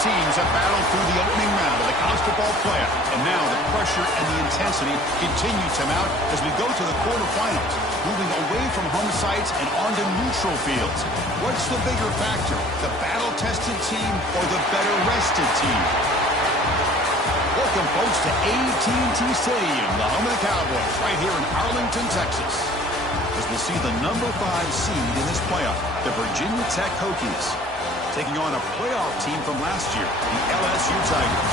teams have battled through the opening round of the college football playoff, and now the pressure and the intensity continue to mount as we go to the quarterfinals, moving away from home sites and onto neutral fields. What's the bigger factor, the battle-tested team or the better-rested team? Welcome, folks, to AT&T Stadium, the home of the Cowboys, right here in Arlington, Texas, as we'll see the number 5 seed in this playoff, the Virginia Tech Hokies, taking on a playoff team from last year, the LSU Tigers.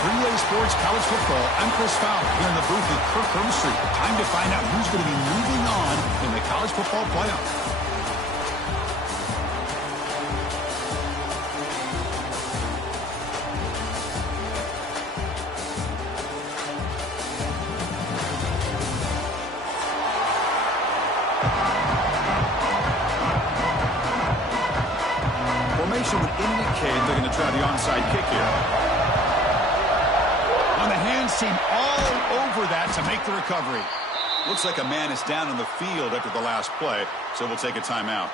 3A Sports College Football, I'm Chris Fowler here in the booth with Kirk Hermstreet. Time to find out who's going to be moving on in the college football playoff. Would indicate they're going to try the onside kick here. On the hands team all over that to make the recovery. Looks like a man is down on the field after the last play, so we'll take a timeout.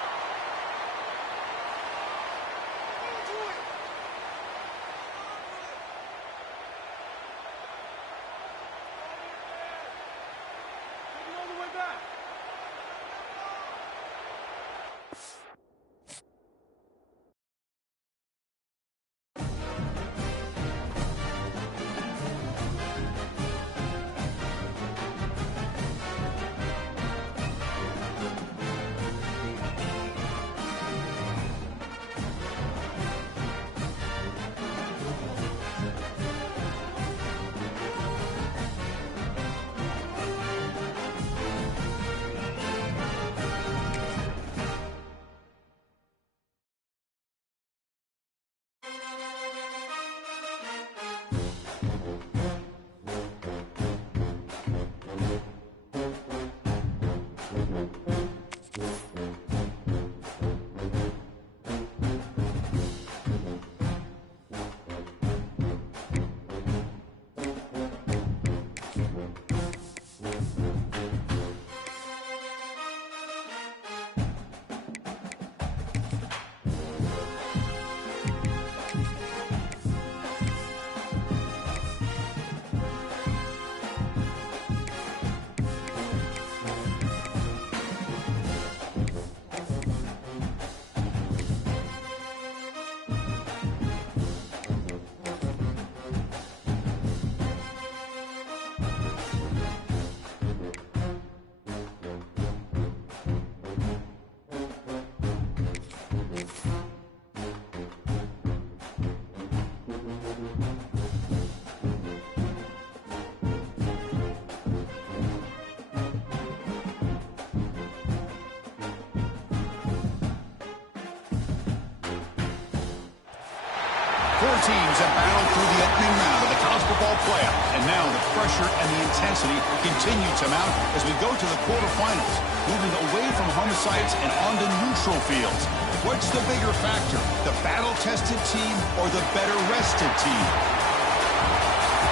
Four teams have battled through the opening round of the college football playoff, and now the pressure and the intensity continue to mount as we go to the quarterfinals, moving away from home sites and onto neutral fields. What's the bigger factor, the battle-tested team or the better-rested team?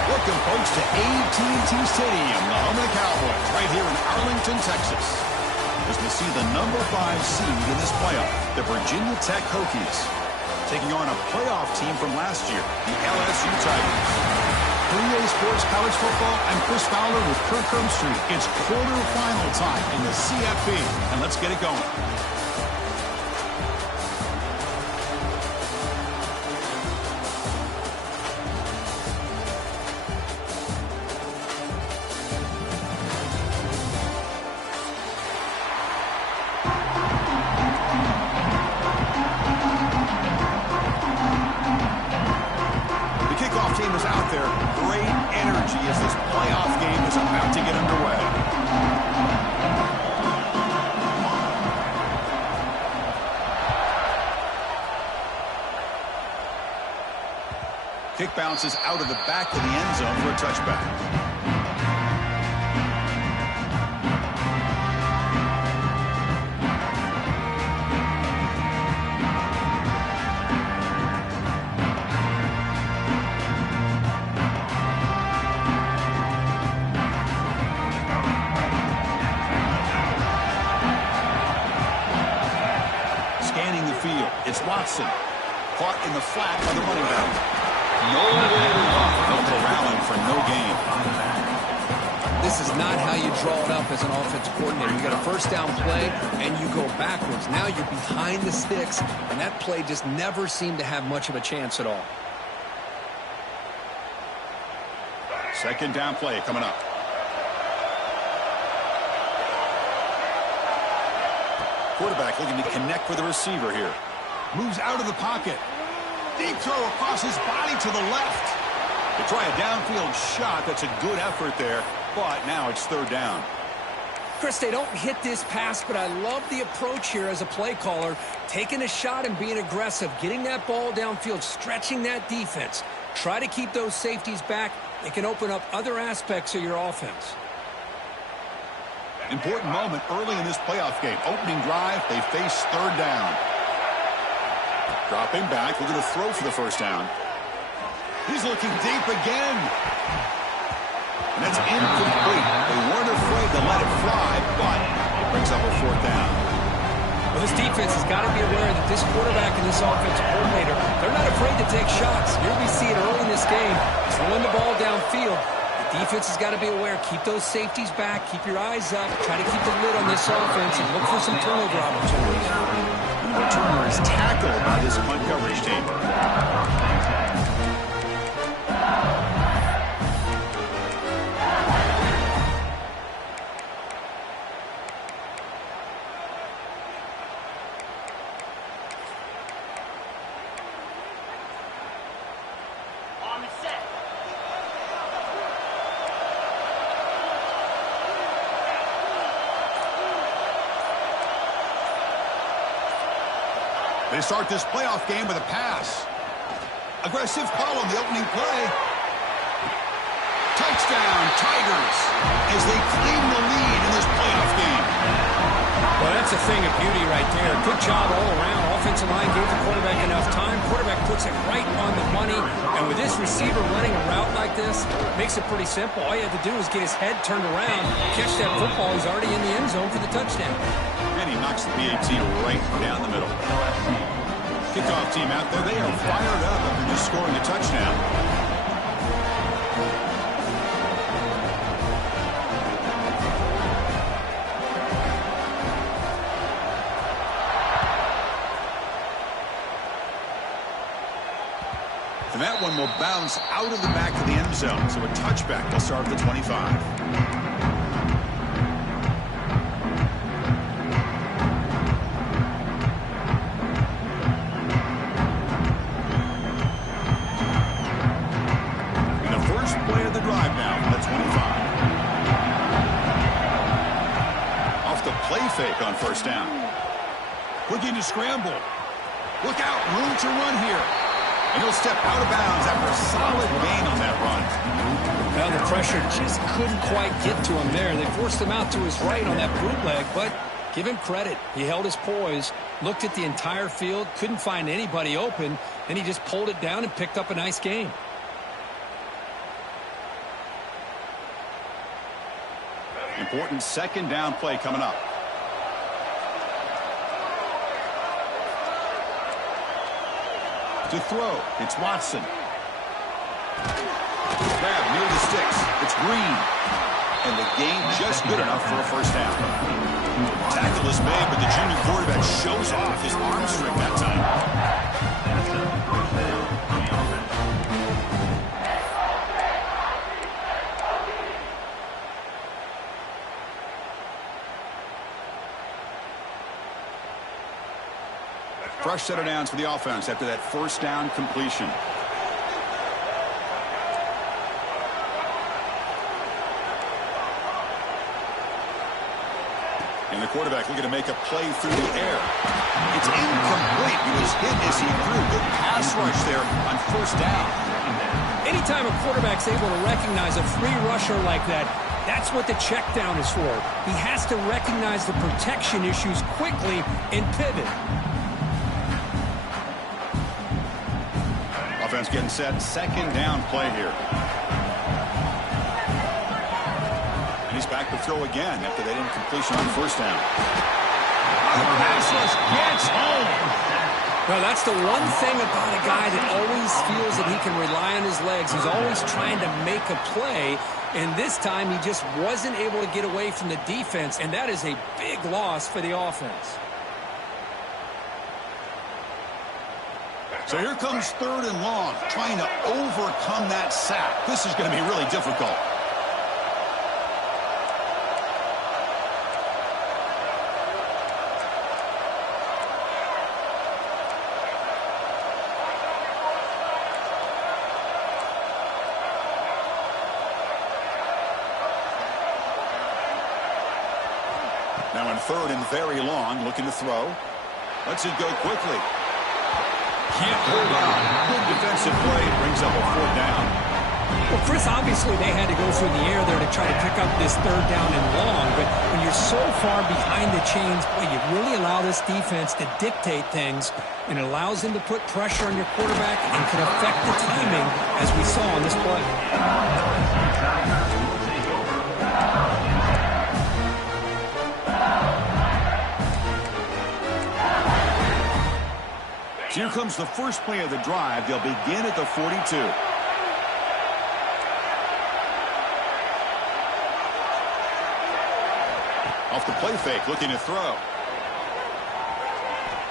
Welcome, folks, to AT&T Stadium, the home of the Cowboys, right here in Arlington, Texas, as we see the number 5 seed in this playoff, the Virginia Tech Hokies, taking on a playoff team from last year, the LSU Tigers. 3A Sports College Football, I'm Chris Fowler with Kirk Hermstreet. It's quarterfinal time in the CFP, and let's get it going. Team is out there. Great energy as this playoff game is about to get underway. Kick bounces out of the back of the end zone for a touchback. It's Watson. caught in the flat by the running back. No way to run. They'll corral him for no gain. This is not how you draw it up as an offensive coordinator. You got a first down play, and you go backwards. Now you're behind the sticks, and that play just never seemed to have much of a chance at all. Second down play coming up. Quarterback looking to connect with the receiver here. Moves out of the pocket. Deep throw across his body to the left. They try a downfield shot. That's a good effort there, but now it's third down. Chris, they don't hit this pass, but I love the approach here as a play caller. Taking a shot and being aggressive, getting that ball downfield, stretching that defense. Try to keep those safeties back. It can open up other aspects of your offense. Important moment early in this playoff game. Opening drive, they face third down. Dropping back, looking to throw for the first down. He's looking deep again. And that's incomplete. They weren't afraid to let it fly, but it brings up a fourth down. Well, this defense has got to be aware that this quarterback and this offensive coordinator, they're not afraid to take shots. Here we see it early in this game, throwing the ball downfield. The defense has got to be aware. Keep those safeties back. Keep your eyes up. Try to keep the lid on this offense and look for some turnover opportunities. The returner is tackled by this punt coverage team. They start this playoff game with a pass. Aggressive call on the opening play. Touchdown, Tigers, as they claim the lead in this playoff game. Well, that's a thing of beauty right there. Good job all around. Offensive line gave the quarterback enough time. Quarterback puts it right on the money. And with this receiver running a route like this, makes it pretty simple. All you have to do is get his head turned around, catch that football. He's already in the end zone for the touchdown. And he knocks the PAT right down the middle. Kickoff team out there, they are fired up after just scoring a touchdown. And that one will bounce out of the back of the end zone. So a touchback will start at the 25. Fake on first down. Looking to scramble. Look out, room to run here. And he'll step out of bounds after a solid gain on that run. Well, the pressure just couldn't quite get to him there. They forced him out to his right on that bootleg, but give him credit. He held his poise, looked at the entire field, couldn't find anybody open, and he just pulled it down and picked up a nice gain. Important second down play coming up. To throw, it's Watson. Grab near the sticks. It's Green. And the gain just good enough for a first down. Tackle is made, but the junior quarterback shows off his arm strength that time. Fresh set of downs for the offense after that first down completion. And the quarterback looking to make a play through the air. It's incomplete. He was hit as he threw. Good pass rush there on first down. Anytime a quarterback's able to recognize a free rusher like that, that's what the check down is for. He has to recognize the protection issues quickly and pivot. Offense getting set. Second down play here. And he's back to throw again after that incompletion on first down. The pass rush gets home. Well, that's the one thing about a guy that always feels that he can rely on his legs. He's always trying to make a play, and this time he just wasn't able to get away from the defense, and that is a big loss for the offense. So here comes 3rd and long, trying to overcome that sack. This is going to be really difficult. Now in 3rd and very long, looking to throw. Lets it go quickly. Can't hold on. Good defensive play. Brings up a 4th down. Well, Chris, obviously they had to go through the air there to try to pick up this 3rd down and long, but when you're so far behind the chains, boy, you really allow this defense to dictate things, and it allows them to put pressure on your quarterback and can affect the timing, as we saw on this play. So here comes the first play of the drive. They'll begin at the 42. Off the play fake, looking to throw.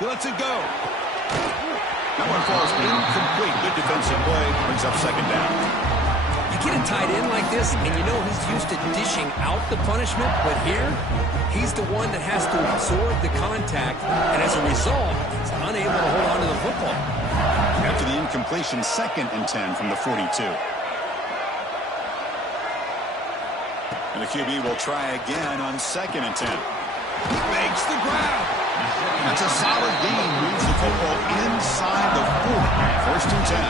He lets it go. That one falls incomplete. Good defensive play. Brings up 2nd down. You get a tight end like this, and you know he's used to dishing out the punishment, but here, he's the one that has to absorb the contact, and as a result, he's unable to hold on to the football. After the incompletion, 2nd and 10 from the 42. And the QB will try again on 2nd and 10. Makes the grab. That's a solid gain. Moves the football inside the 40. 1st and 10.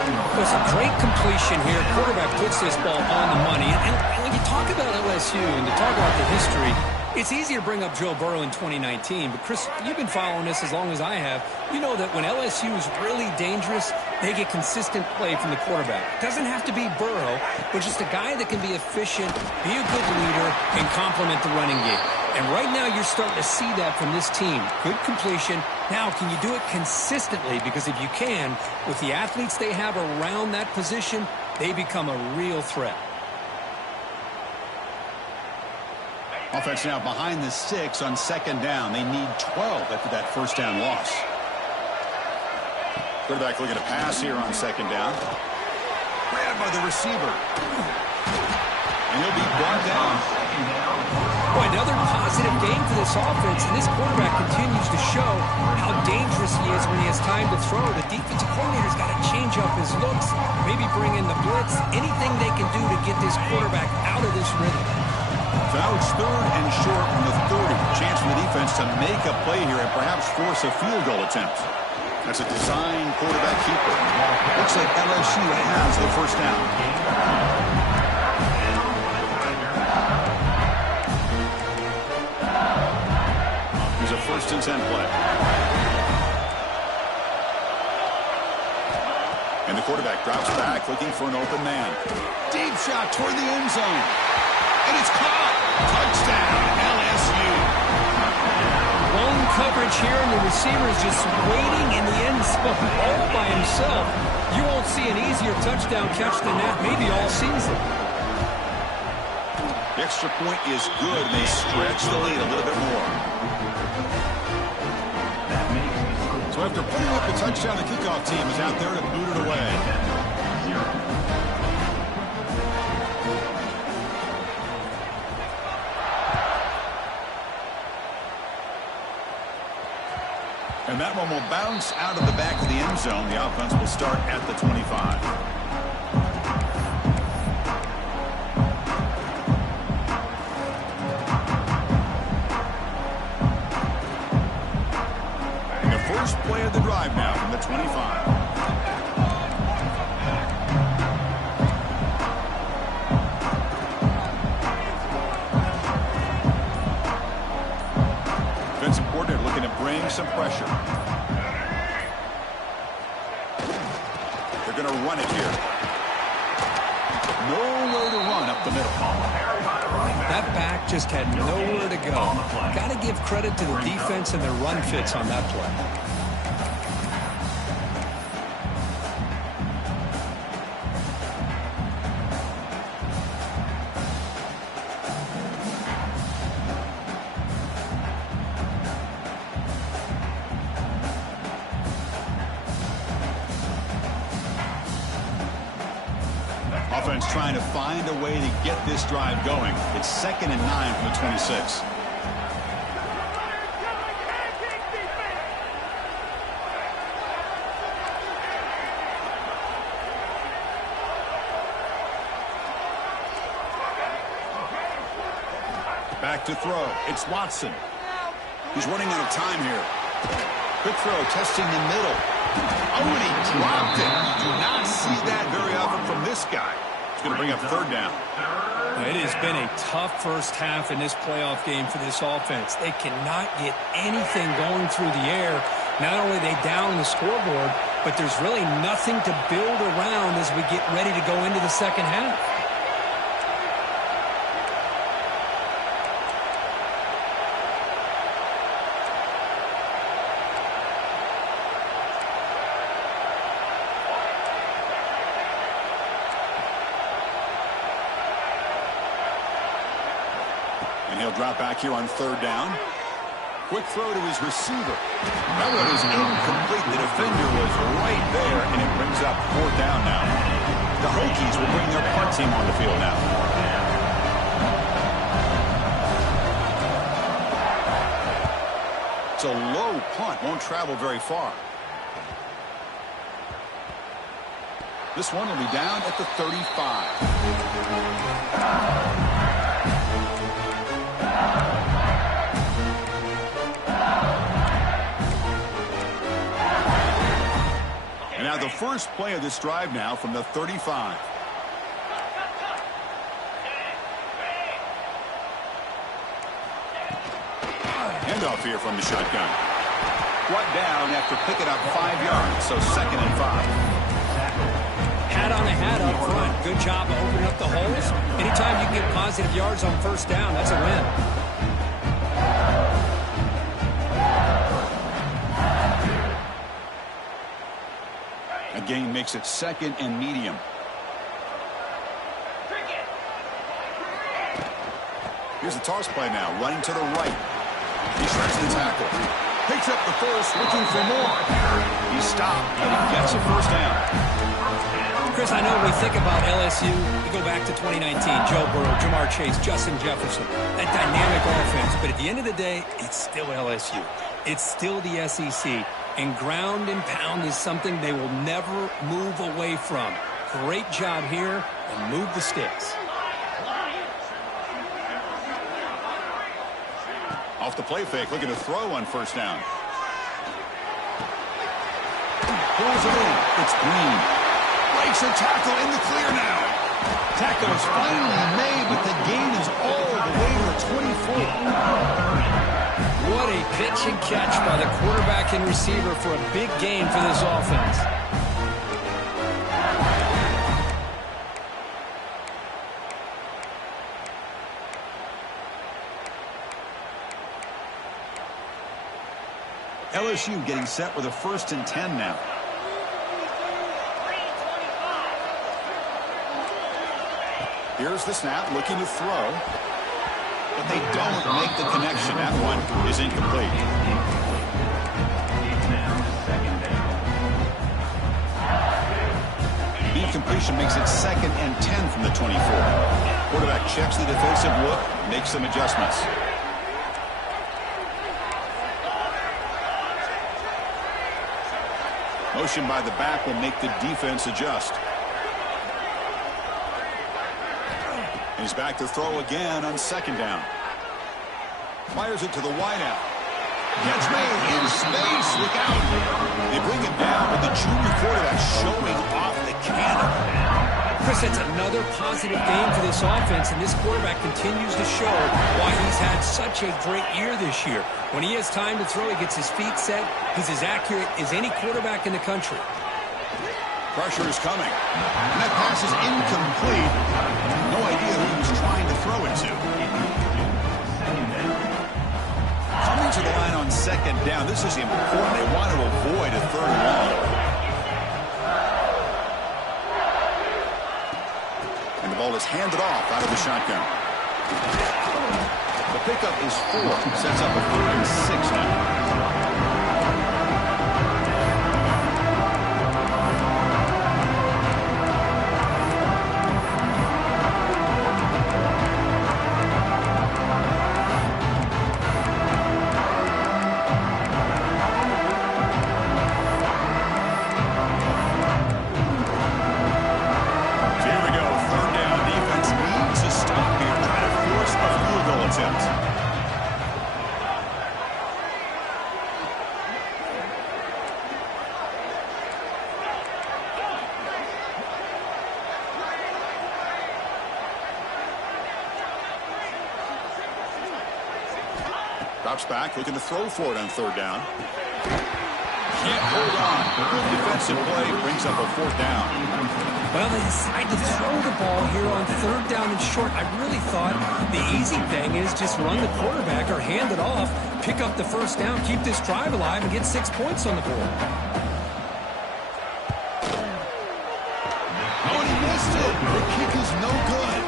It was a great completion here. Quarterback puts this ball on the money. And when you talk about LSU and you talk about the history, it's easy to bring up Joe Burrow in 2019. But, Chris, you've been following this as long as I have. You know that when LSU is really dangerous, they get consistent play from the quarterback. It doesn't have to be Burrow, but just a guy that can be efficient, be a good leader, and complement the running game. And right now you're starting to see that from this team. Good completion. Now, can you do it consistently? Because if you can, with the athletes they have around that position, they become a real threat. Offense now behind the 6 on 2nd down. They need 12 after that 1st down loss. Quarterback looking to pass here on 2nd down. Grabbed by the receiver. And he'll be brought down. Boy, another positive game for this offense, and this quarterback continues to show how dangerous he is when he has time to throw. The defensive coordinator's got to change up his looks, maybe bring in the blitz, anything they can do to get this quarterback out of this rhythm. So now it's 3rd and short from the 30. Chance for the defense to make a play here and perhaps force a field goal attempt. That's a design quarterback keeper. Looks like LSU has the 1st down. Here's a 1st and 10 play. And the quarterback drops back looking for an open man. Deep shot toward the end zone. And it's caught. Touchdown, LSU. Lone coverage here, and the receiver is just waiting in the end zone all by himself. You won't see an easier touchdown catch than that maybe all season. The extra point is good, and they stretch the lead a little bit more. So after putting up the touchdown, the kickoff team is out there to boot it away. And that one will bounce out of the back of the end zone. The offense will start at the 25. And the first play of the drive now from the 25. Defensive coordinator looking to bring some pressure. They're going to run it here. Nowhere to run up the middle. That back just had nowhere to go. Got to give credit to the defense and their run fits on that play. offense trying to find a way to get this drive going. It's 2nd and 9 from the 26. Back to throw. It's Watson. He's running out of time here. Quick throw, testing the middle. Oh, and he dropped it. Do not see that very often from this guy. It's going to bring up 3rd down. It has been a tough first half in this playoff game for this offense. They cannot get anything going through the air. Not only are they down the scoreboard, but there's really nothing to build around as we get ready to go into the second half. He'll drop back here on 3rd down. Quick throw to his receiver. That one is incomplete. The defender was right there, and it brings up 4th down now. The Hokies will bring their punt team on the field now. It's a low punt. Won't travel very far. This one will be down at the 35. And now the first play of this drive now from the 35. Handoff here from the shotgun. Brought down after picking up 5 yards, so 2nd and 5. Hat on a hat up front. Good job of opening up the holes. Anytime you can get positive yards on 1st down, that's a win. A gain makes it 2nd and medium. Here's the toss play now, running to the right. He shreds the tackle. Picks up the first, looking for more. He stopped, and he gets a 1st down. Chris, I know when we think about LSU, we go back to 2019, Joe Burrow, Jamar Chase, Justin Jefferson, that dynamic offense. But at the end of the day, it's still LSU. It's still the SEC. And ground and pound is something they will never move away from. Great job here, and move the sticks. Off the play fake, looking to throw on 1st down. Pulls it in. It's Green. Breaks a tackle in the clear now. Tackle is finally made, but the gain is all the way to 24. What a pitch and catch by the quarterback and receiver for a big gain for this offense. LSU getting set with a 1st and 10 now. Here's the snap, looking to throw. But they don't make the connection. That one is incomplete. The incompletion makes it 2nd and 10 from the 24. Quarterback checks the defensive look, makes some adjustments. Motion by the back will make the defense adjust. He's back to throw again on 2nd down. Fires it to the wideout. Catch made in space. Look out. They bring him down with the junior quarterback showing off the cannon. Chris, it's another positive game for this offense, and this quarterback continues to show why he's had such a great year this year. When he has time to throw, he gets his feet set. He's as accurate as any quarterback in the country. Pressure is coming. And that pass is incomplete. No idea who he was trying to throw it to. Coming to the line on 2nd down. This is important. They want to avoid a 3rd and long. And the ball is handed off out of the shotgun. The pickup is 4. Sets up a 3rd and 6 now. Drops back, looking to throw for it on third down. Can't hold on. Good defensive play brings up a fourth down. Well, they decide to throw the ball here on third down and short. I really thought the easy thing is just run the quarterback or hand it off, pick up the first down, keep this drive alive, and get 6 points on the board. Oh, and he missed it. The kick is no good.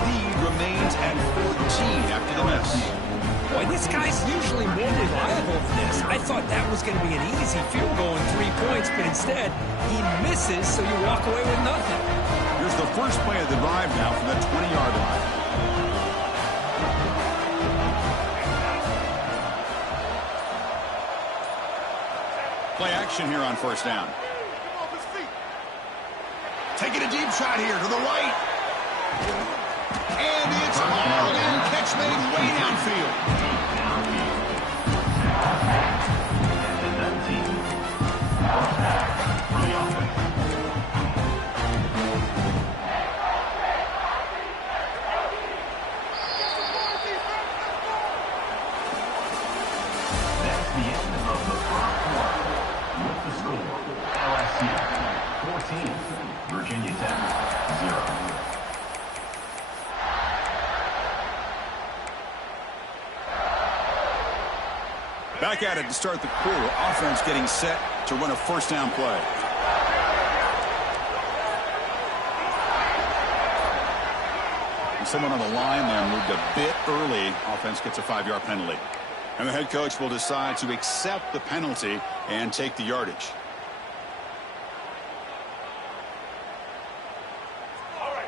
Lead remains at 14 after the miss. Boy, this guy's usually more reliable than this. I thought that was going to be an easy field goal and 3 points, but instead, he misses, so you walk away with nothing. Here's the first play of the drive now from the 20-yard line. Play action here on first down. Taking a deep shot here to the right. And it's hauled in. Catch made way downfield. That's the end of the first quarter. With the score, LSU 14, Virginia Tech 0. Back at it to start the quarter. Offense getting set to run a first down play. And someone on the line there moved a bit early. Offense gets a 5-yard penalty. And the head coach will decide to accept the penalty and take the yardage.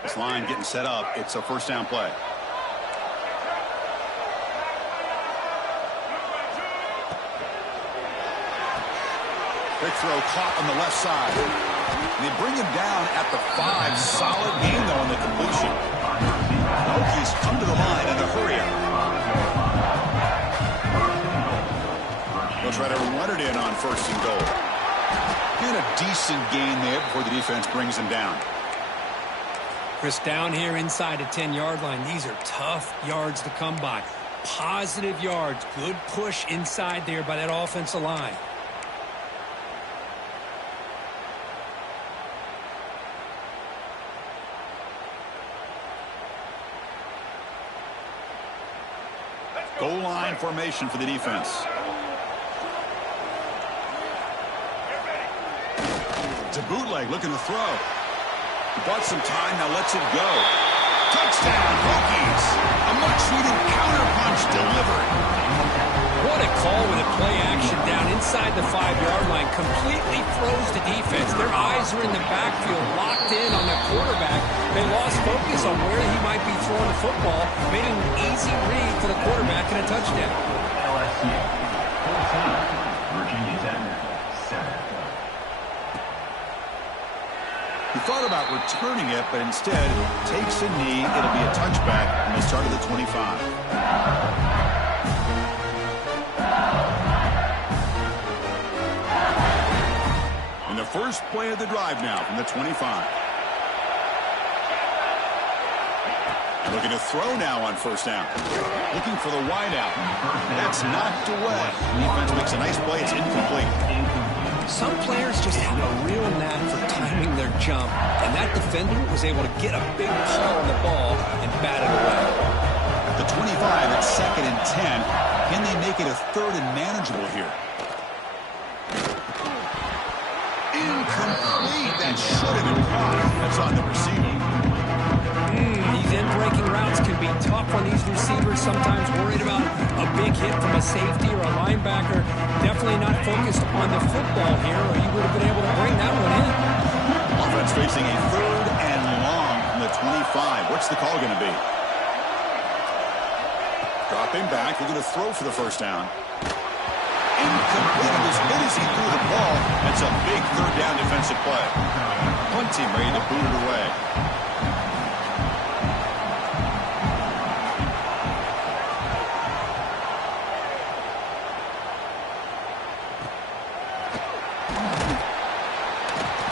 This line getting set up. It's a first down play. Big throw caught on the left side. And they bring him down at the 5. Solid game, though, on the completion. Hokies come to the line in a hurry. They'll try to run it in on first and goal. And a decent gain there before the defense brings him down. Chris, down here inside the 10-yard line, these are tough yards to come by. Positive yards. Good push inside there by that offensive line. Goal line formation for the defense. To bootleg, looking to throw. He bought some time, now lets it go. Touchdown, Hokies! A much-needed counterpunch delivered. What a call with a play action down inside the 5-yard line. Completely froze the defense. Their eyes are in the backfield, locked in on the quarterback. They lost focus on where he might be throwing the football. Made an easy read for the quarterback and a touchdown. LSU 14, Virginia Tech 7. He thought about returning it, but instead takes a knee. It'll be a touchback from the start of the 25. And the first play of the drive now from the 25. Looking to throw now on first down. Looking for the wideout. That's knocked away. Defense makes a nice play. It's incomplete. Some players just have a real knack for timing their jump, and that defender was able to get a big paw on the ball and bat it away. At the 25, it's 2nd and 10. Can they make it a 3rd and manageable here? Incomplete. That should have been caught. That's on the receiver. These in-breaking routes can be tough on these receivers, sometimes worried about a big hit from a safety or a linebacker. Definitely not focused on the football here, or he would have been able to bring that one in. Offense facing a 3rd and long from the 25. What's the call going to be? Dropping back, looking to throw for the first down. Incomplete. As good as he threw the ball, that's a big 3rd down defensive play. Punt team ready to boot it away.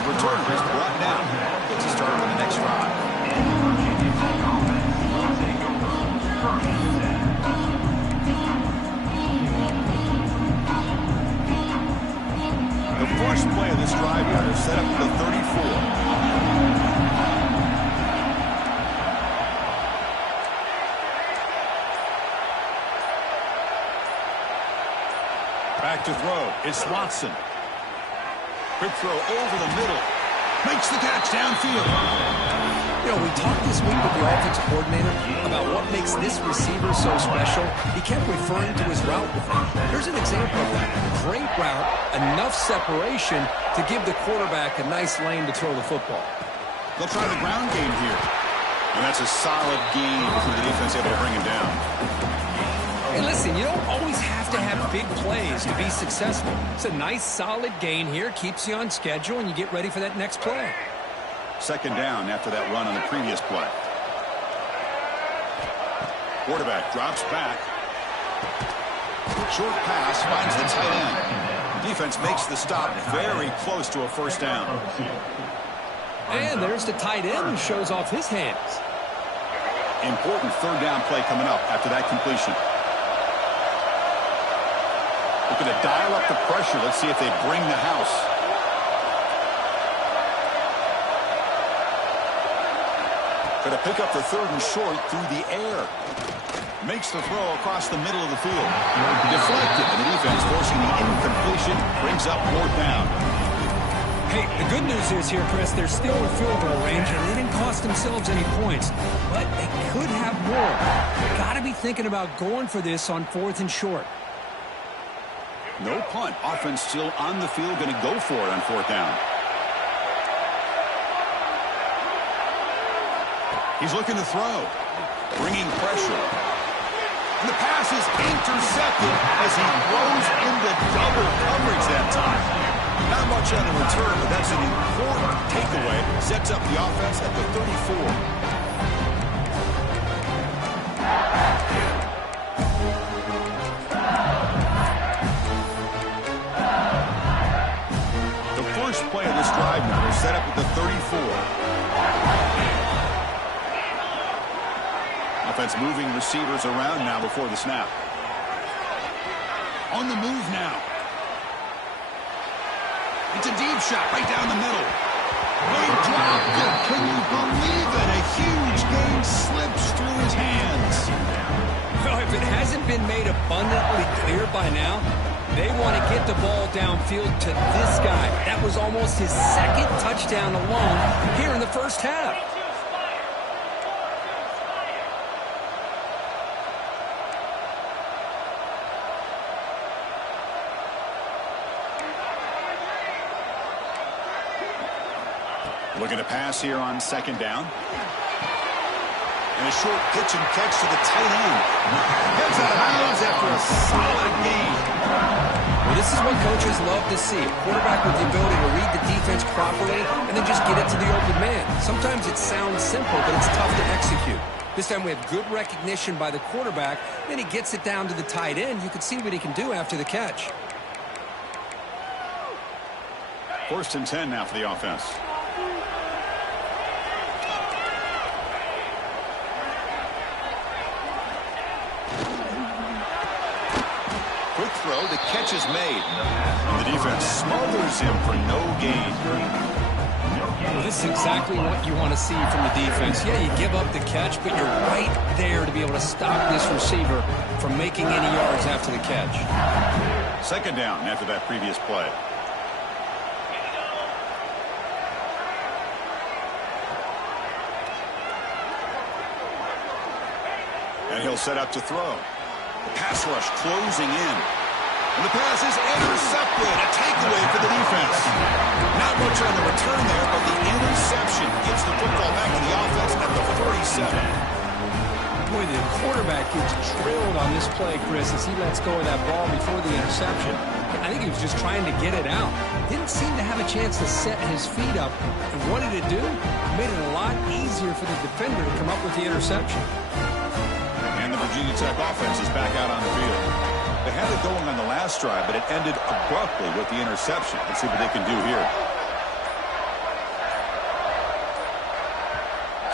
Return is brought down. Gets a start on the next drive. first play of this drive here, they're set up for the 34. Back to throw. It's Watson. Quick throw over the middle. Makes the catch downfield. You know, we talked this week with the offensive coordinator about what makes this receiver so special. He kept referring to his route with him. Here's an example of that. Great route, enough separation to give the quarterback a nice lane to throw the football. They'll try the ground game here. And that's a solid gain for the defense able to bring him down. Hey, listen, you don't always have to have big plays to be successful. It's a nice, solid gain here. Keeps you on schedule, and you get ready for that next play. Second down after that run on the previous play. Quarterback drops back. Short pass finds the tight end. Defense makes the stop very close to a first down. And there's the tight end who shows off his hands. Important third down play coming up after that completion. Looking to dial up the pressure. Let's see if they bring the house. Going to pick up the third and short through the air. Makes the throw across the middle of the field. Deflected, and the defense forcing the incompletion. Brings up fourth down. Hey, the good news is here, Chris, they're still in field goal range, and they didn't cost themselves any points. But they could have more. Got to be thinking about going for this on fourth and short. No punt. Offense still on the field. Going to go for it on fourth down. He's looking to throw. Bringing pressure. And the pass is intercepted as he throws into double coverage that time. Not much on the return, but that's an important takeaway. Sets up the offense at the 34. The first play of this drive now, they're set up at the 34. Offense moving receivers around now before the snap. On the move now. It's a deep shot right down the middle. They dropped it. Can you believe it? A huge gain slips through his hands. Well, if it hasn't been made abundantly clear by now, they want to get the ball downfield to this guy. That was almost his second touchdown alone here in the first half. Looking to pass here on second down. And a short pitch and catch to the tight end. Heads out of bounds after a solid gain. Well, this is what coaches love to see. A quarterback with the ability to read the defense properly and then just get it to the open man. Sometimes it sounds simple, but it's tough to execute. This time we have good recognition by the quarterback. Then he gets it down to the tight end. You can see what he can do after the catch. First and 10 now for the offense. Quick throw, the catch is made. And the defense smothers him for no gain. Well, this is exactly what you want to see from the defense. Yeah, you give up the catch, but you're right there to be able to stop this receiver from making any yards after the catch. Second down after that previous play. And he'll set up to throw. The pass rush closing in. And the pass is intercepted. A takeaway for the defense. Not much on the return there, but the interception gets the football back to the offense at the 47. Boy, the quarterback gets drilled on this play, Chris, as he lets go of that ball before the interception. I think he was just trying to get it out. Didn't seem to have a chance to set his feet up. And what did it do? It made it a lot easier for the defender to come up with the interception. And the Virginia Tech offense is back out on the field. They had it going on the last drive, but it ended abruptly with the interception. Let's see what they can do here.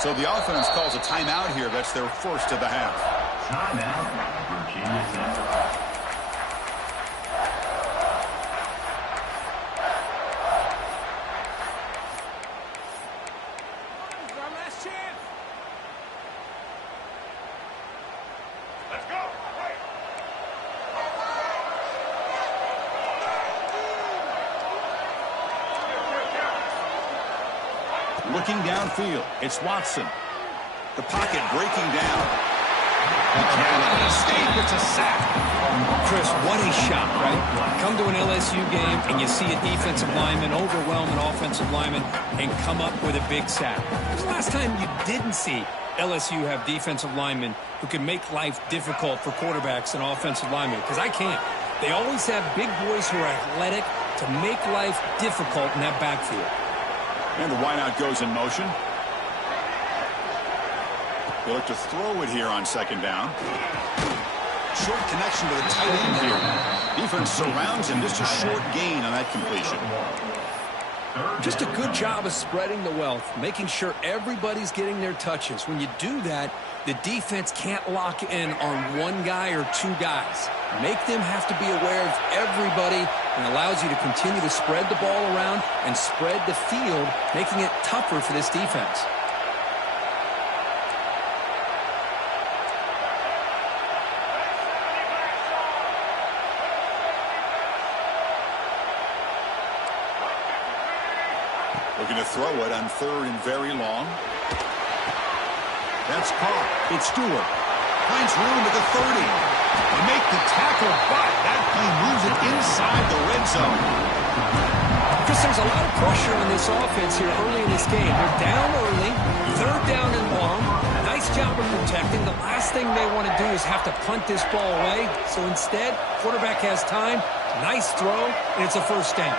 So the offense calls a timeout here. That's their first of the half. Timeout, Virginia Tech. Looking downfield, it's Watson. The pocket breaking down. He can't let it escape. It's a sack. Chris, what a shot, right? Come to an LSU game and you see a defensive lineman overwhelm an offensive lineman and come up with a big sack. When was the last time you didn't see LSU have defensive linemen who can make life difficult for quarterbacks and offensive linemen? Because I can't. They always have big boys who are athletic to make life difficult in that backfield. And the wideout goes in motion. They look to throw it here on second down. Short connection to the tight end here. Defense surrounds him. Just a short gain on that completion. Just a good job of spreading the wealth, making sure everybody's getting their touches. When you do that, the defense can't lock in on one guy or two guys. Make them have to be aware of everybody, and allows you to continue to spread the ball around and spread the field, making it tougher for this defense. Looking to throw it on third and very long. That's caught. It's Stewart. Finds room at the 30. They make the tackle, but that play moves it inside the red zone. Chris, there's a lot of pressure on this offense here early in this game. They're down early, third down and long. Nice job of protecting. The last thing they want to do is have to punt this ball away. So instead, quarterback has time. Nice throw, and it's a first down.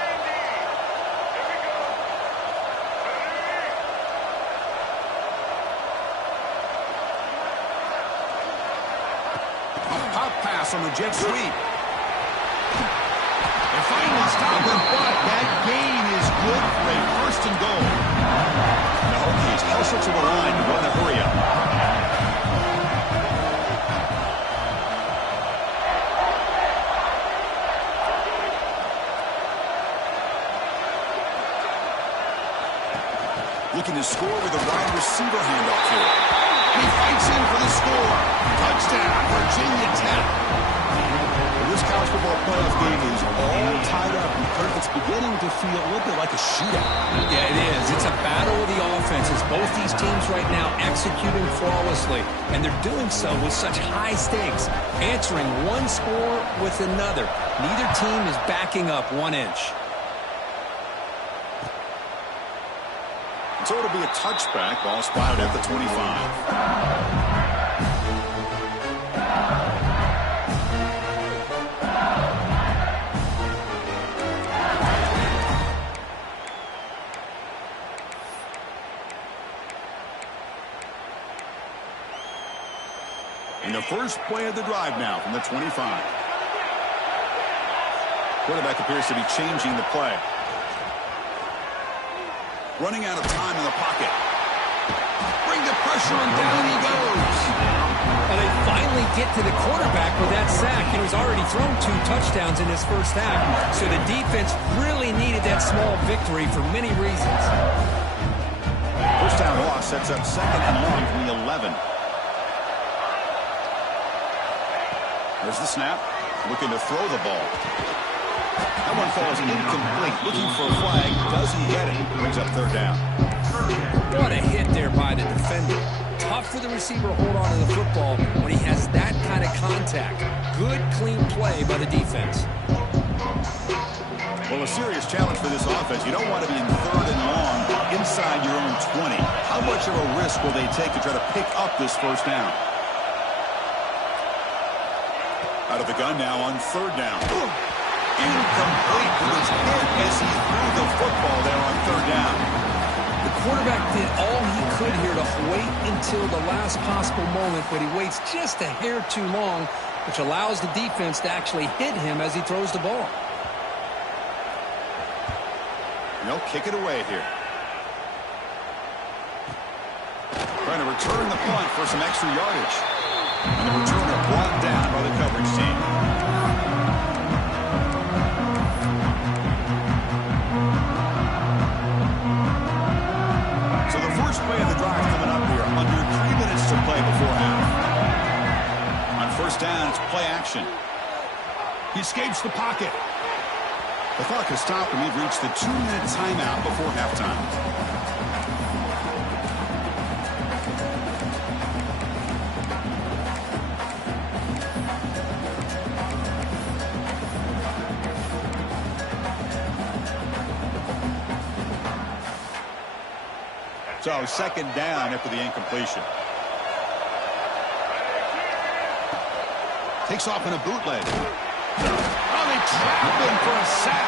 On the jet sweep. They finally stop him, but that gain is good for a first and goal. The Hokies hustle to the line to run the hurry up. Looking to score with a wide receiver handoff here. He fights in for the score. Touchdown, Virginia Tech. This college football playoff game is all tied up. It's beginning to feel a little bit like a shootout. Yeah, it is. It's a battle of the offenses. Both these teams right now executing flawlessly, and they're doing so with such high stakes, answering one score with another. Neither team is backing up 1 inch. So it'll be a touchback. Ball spotted at the 25. In the first play of the drive now from the 25. Quarterback appears to be changing the play. Running out of time in the pocket. Bring the pressure and down he goes. Well, they finally get to the quarterback with that sack. He's already thrown 2 touchdowns in his first half. So the defense really needed that small victory for many reasons. First down loss sets up second and long from the 11. There's the snap. Looking to throw the ball. That one falls incomplete. Looking for a flag. Doesn't get it. Brings up third down. What a hit there by the defender. Tough for the receiver to hold on to the football when he has that kind of contact. Good, clean play by the defense. Well, a serious challenge for this offense. You don't want to be in third and long inside your own 20. How much of a risk will they take to try to pick up this first down? Out of the gun now on third down. Incomplete. He was hit as he threw the football there on third down. The quarterback did all he could here to wait until the last possible moment, but he waits just a hair too long, which allows the defense to actually hit him as he throws the ball. They'll kick it away here. Trying to return the punt for some extra yardage. And the returner brought down by the coverage team. So the first play of the drive coming up here. Under 3 minutes to play before half. On first down, it's play action. He escapes the pocket. The clock has stopped, and we've reached the 2-minute timeout before halftime. So second down after the incompletion. Takes off in a bootleg. Oh, they trap him for a sack.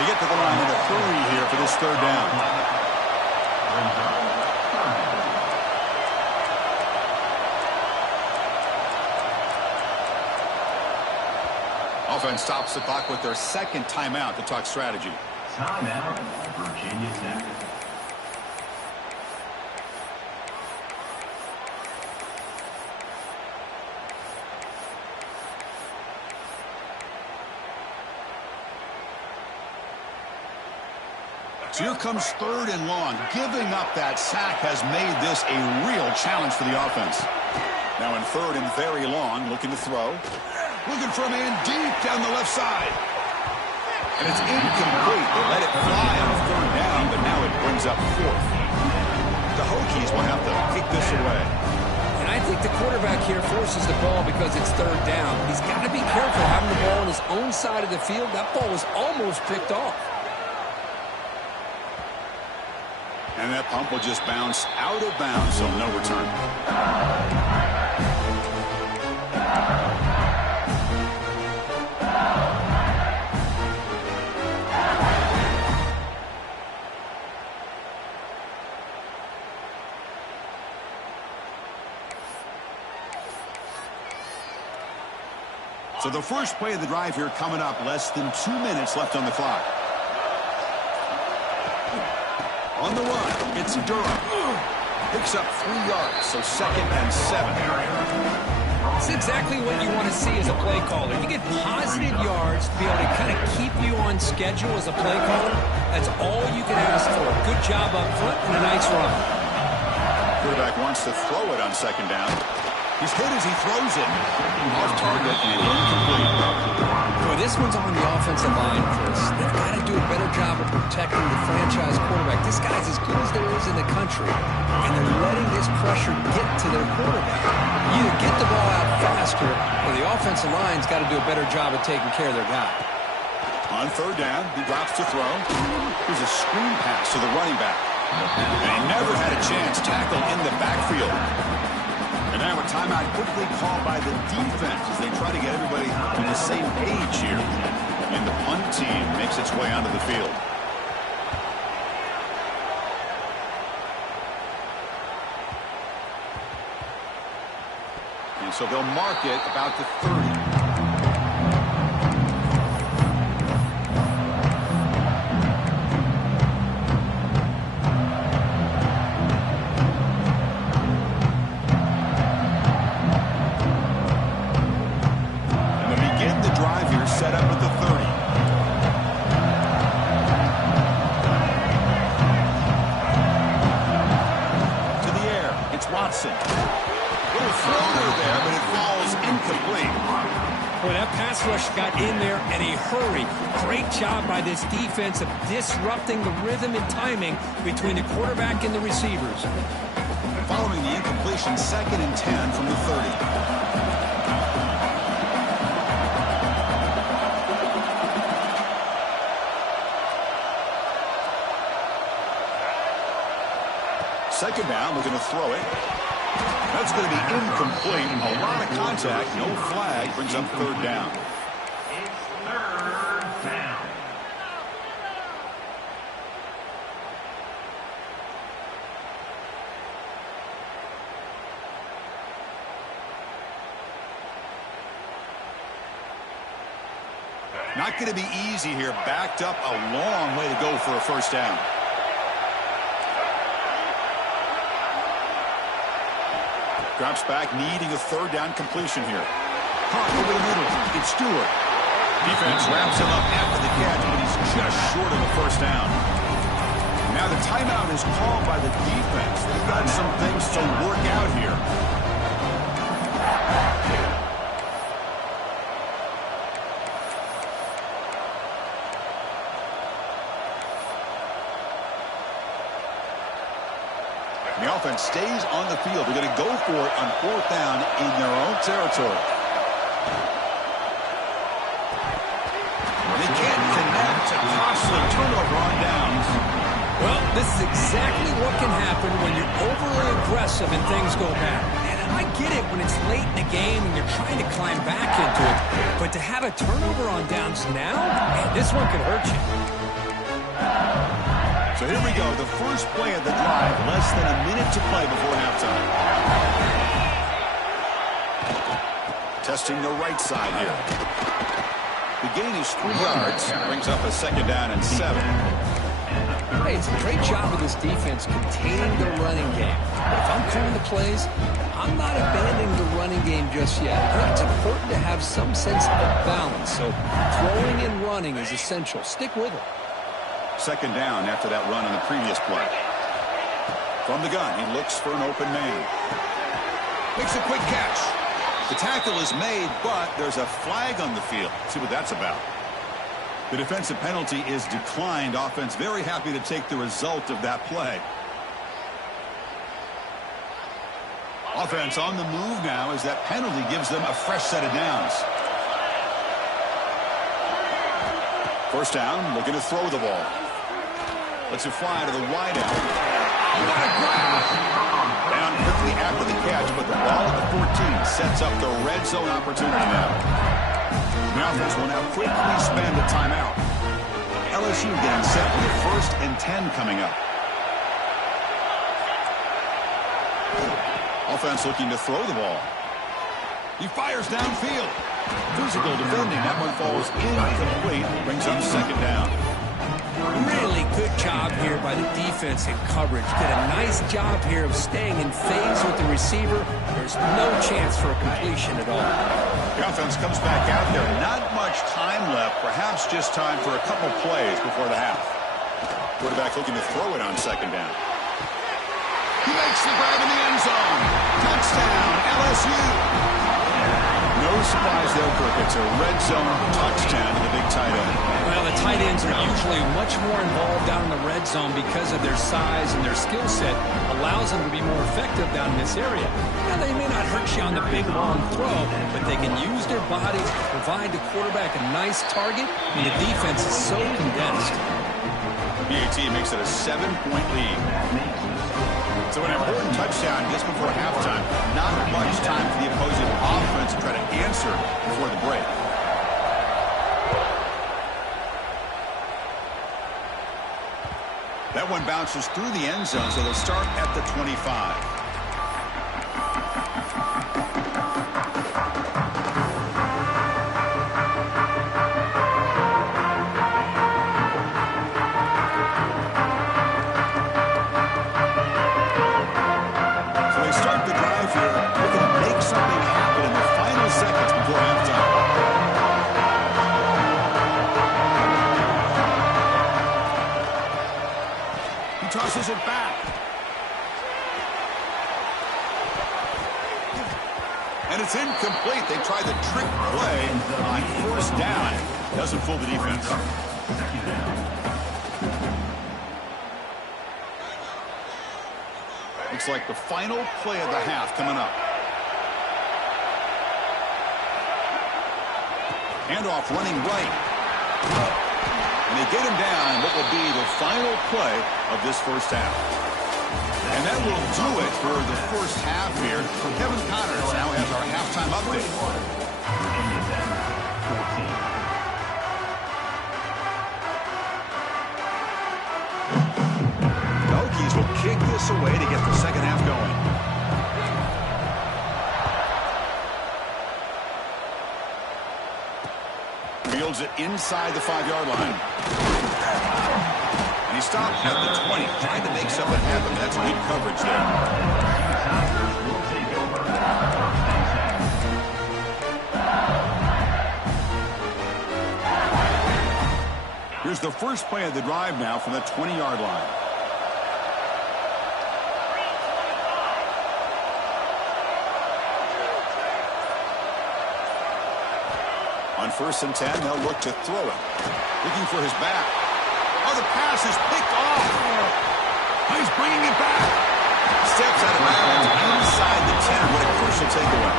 They get to the line in a hurry here for this third down. Offense stops the clock with their second timeout to talk strategy. Timeout, Virginia Tech. So here comes third and long. Giving up that sack has made this a real challenge for the offense. Now in third and very long, looking to throw. Looking for a man deep down the left side. And it's incomplete. They let it fly on third down, but now it brings up fourth. The Hokies will have to kick this away. And I think the quarterback here forces the ball because it's third down. He's got to be careful having the ball on his own side of the field. That ball was almost picked off. And that pump will just bounce out of bounds, so no return. So the first play of the drive here coming up, less than 2 minutes left on the clock. On the run, it's Durham. Picks up 3 yards, so second and 7. It's exactly what you want to see as a play caller. You get positive yards to be able to kind of keep you on schedule as a play caller. That's all you can ask for. Good job up front and a nice run. Quarterback wants to throw it on second down. He's hit as he throws it. Off target and incomplete. Boy, this one's on the offensive line, Chris. They've got to do a better job of protecting the franchise quarterback. This guy's as good as there is in the country, and they're letting this pressure get to their quarterback. You either get the ball out faster, or the offensive line's got to do a better job of taking care of their guy. On third down, he drops to throw. Here's a screen pass to the running back. And he never had a chance tackled in the backfield. And now a timeout quickly called by the defense as they try to get everybody on the same page here. And the punt team makes its way onto the field. And so they'll mark it about the 30. Set up at the 30. To the air, it's Watson. Little floater there, but it falls incomplete. Boy, that pass rush got in there in a hurry. Great job by this defense of disrupting the rhythm and timing between the quarterback and the receivers. Following the incompletion, second and 10 from the 30. Second down, looking to throw it. That's going to be incomplete. A lot of contact, no flag, brings up third down. It's third down. Not going to be easy here. Backed up a long way to go for a first down. Drops back, needing a third down completion here. Hawk over the middle. It's Stewart. Defense wraps him up after the catch, but he's just short of a first down. Now the timeout is called by the defense. They've got some things to work out here. The offense stays on the field. They're going to go for it on fourth down in their own territory. They can't connect. A costly turnover on downs. Well, this is exactly what can happen when you're overly aggressive and things go bad. And I get it when it's late in the game and you're trying to climb back into it. But to have a turnover on downs now, man, this one could hurt you. So here we go, the first play of the drive, less than a minute to play before halftime. Testing the right side here. The gain is 3 yards, brings up a 2nd down and 7. Hey, it's a great job of this defense containing the running game. But if I'm calling the plays, I'm not abandoning the running game just yet. I think it's important to have some sense of balance. So throwing and running is essential. Stick with it. 2nd down after that run on the previous play. From the gun, he looks for an open man. Makes a quick catch. The tackle is made, but there's a flag on the field. Let's see what that's about. The defensive penalty is declined. Offense very happy to take the result of that play. Offense on the move now as that penalty gives them a fresh set of downs. First down, looking to throw the ball. Lets it fly to the wide out. What a grab! Down quickly after the catch, but the ball at the 14 sets up the red zone opportunity now. The offense will now quickly spend a timeout. LSU getting set for the 1st and 10 coming up. Offense looking to throw the ball. He fires downfield. Physical defending. That one falls incomplete. Brings up 2nd down. Really good job here by the defense in coverage. Did a nice job here of staying in phase with the receiver. There's no chance for a completion at all. The offense comes back out there. Not much time left. Perhaps just time for a couple plays before the half. Quarterback looking to throw it on 2nd down. He makes the grab in the end zone. Touchdown, LSU. No surprise there, Kirk. It's a red zone touchdown to the big tight end. Well, the tight ends are usually much more involved down in the red zone because of their size and their skill set allows them to be more effective down in this area. Now, they may not hurt you on the big, long throw, but they can use their bodies to provide the quarterback a nice target, and the defense is so condensed. BAT makes it a 7-point lead. So an important touchdown just before halftime. Not much time for the opposing offense to try to answer before the break. That one bounces through the end zone, so they'll start at the 25. Tosses it back. And it's incomplete. They tried the trick play on 1st down. Doesn't fool the defense. Looks like the final play of the half coming up. Handoff running right. And they get him down in what will be the final play of this 1st half. And that will do it for the 1st half here. Kevin Connors now has our halftime update. Hokies will kick this away to get the 2nd half going. Fields it inside the 5-yard line. And he stopped at the 20, trying to make something happen. That's good coverage there. Here's the first play of the drive now from the 20-yard line. On 1st and 10, they'll look to throw it. Looking for his back. Oh, the pass is picked off. He's bringing it back. Steps out of bounds inside the 10. What a crucial takeaway.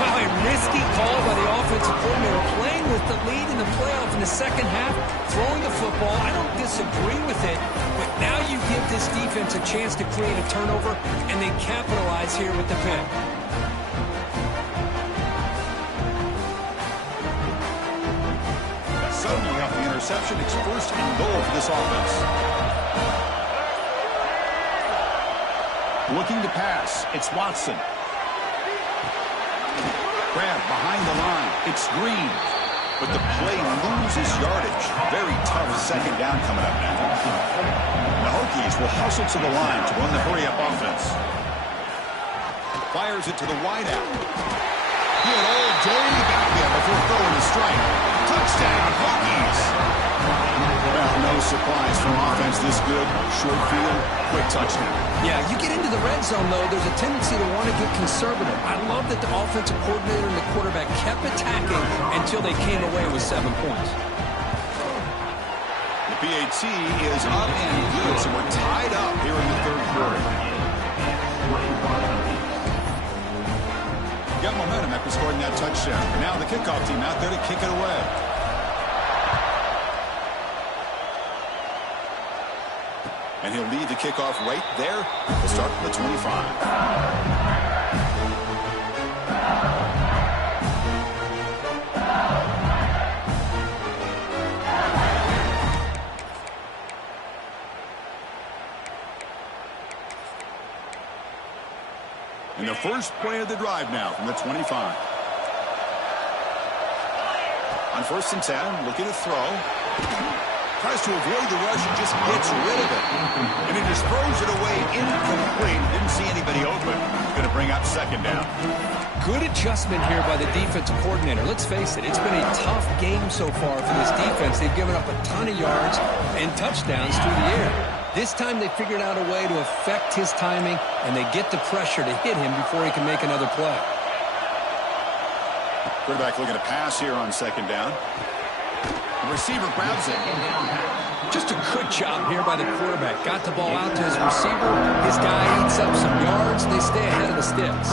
Well, a risky call by the offensive coordinator playing with the lead in the playoff in the second half, throwing the football. I don't disagree with it, but now you give this defense a chance to create a turnover, and they capitalize here with the pick. Suddenly off the interception, it's first and goal for this offense. Looking to pass, it's Watson. Grab behind the line, it's Green. But the play loses yardage. Very tough second down coming up now. The Hokies will hustle to the line to run the hurry-up offense. Fires it to the wideout. He had all day back there before throwing the strike. Touchdown, Hokies! Well, no surprise from offense this good. Short field, quick touchdown. Yeah, you get into the red zone, though, there's a tendency to want to get conservative. I love that the offensive coordinator and the quarterback kept attacking until they came away with 7 points. The PAT is up and good, so we're tied up here in the third quarter. Got momentum after scoring that touchdown. Now the kickoff team out there to kick it away. And he'll lead the kickoff right there. We'll start from the 25. And the first play of the drive now from the 25. On 1st and 10, looking to throw. Tries to avoid the rush and just gets rid of it. And he just throws it away incomplete. Didn't see anybody open. Going to bring up second down. Good adjustment here by the defensive coordinator. Let's face it, it's been a tough game so far for this defense. They've given up a ton of yards and touchdowns through the air. This time they figured out a way to affect his timing, and they get the pressure to hit him before he can make another play. Quarterback looking to pass here on second down. The receiver grabs it. Just a good job here by the quarterback. Got the ball out to his receiver. His guy eats up some yards. They stay ahead of the sticks.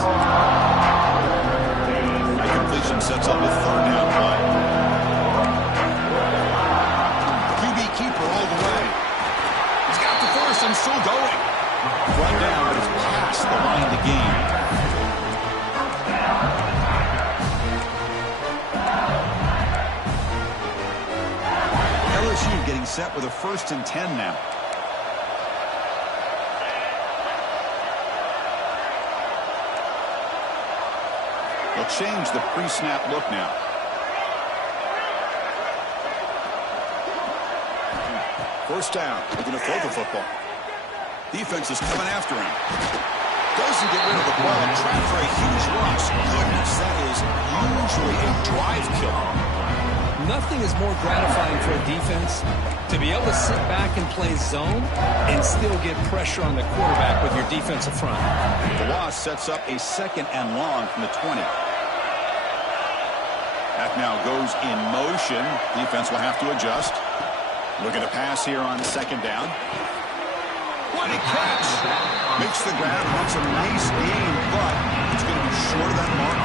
The completion sets up a third down play. QB keeper all the way. He's got the first and still going. Brought down, but it's past the line to gain. LSU getting set with a 1st and 10 now. They'll change the pre-snap look now. First down, looking to throw the football. Defense is coming after him. Doesn't get rid of the ball, trapped for a huge loss. Goodness, that is usually a drive killer. Nothing is more gratifying for a defense to be able to sit back and play zone and still get pressure on the quarterback with your defensive front. The loss sets up a 2nd and long from the 20. That now goes in motion. Defense will have to adjust. Looking to pass here on 2nd down. What a catch! Makes the grab, and that's a nice gain, but it's going to be short of that mark.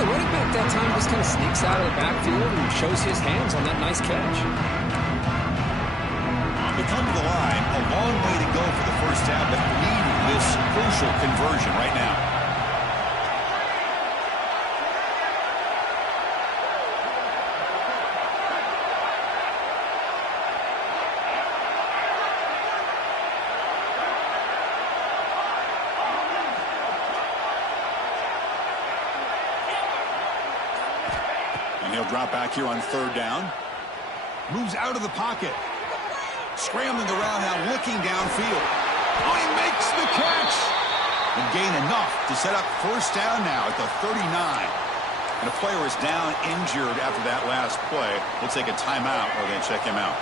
The running back that time just kind of sneaks out of the backfield and shows his hands on that nice catch. They come to the line, a long way to go for the first down, but needing this crucial conversion right now. He'll drop back here on 3rd down. Moves out of the pocket. Scrambling around now, looking downfield. Oh, he makes the catch! And gain enough to set up 1st down now at the 39. And a player is down injured after that last play. We'll take a timeout while they check him out.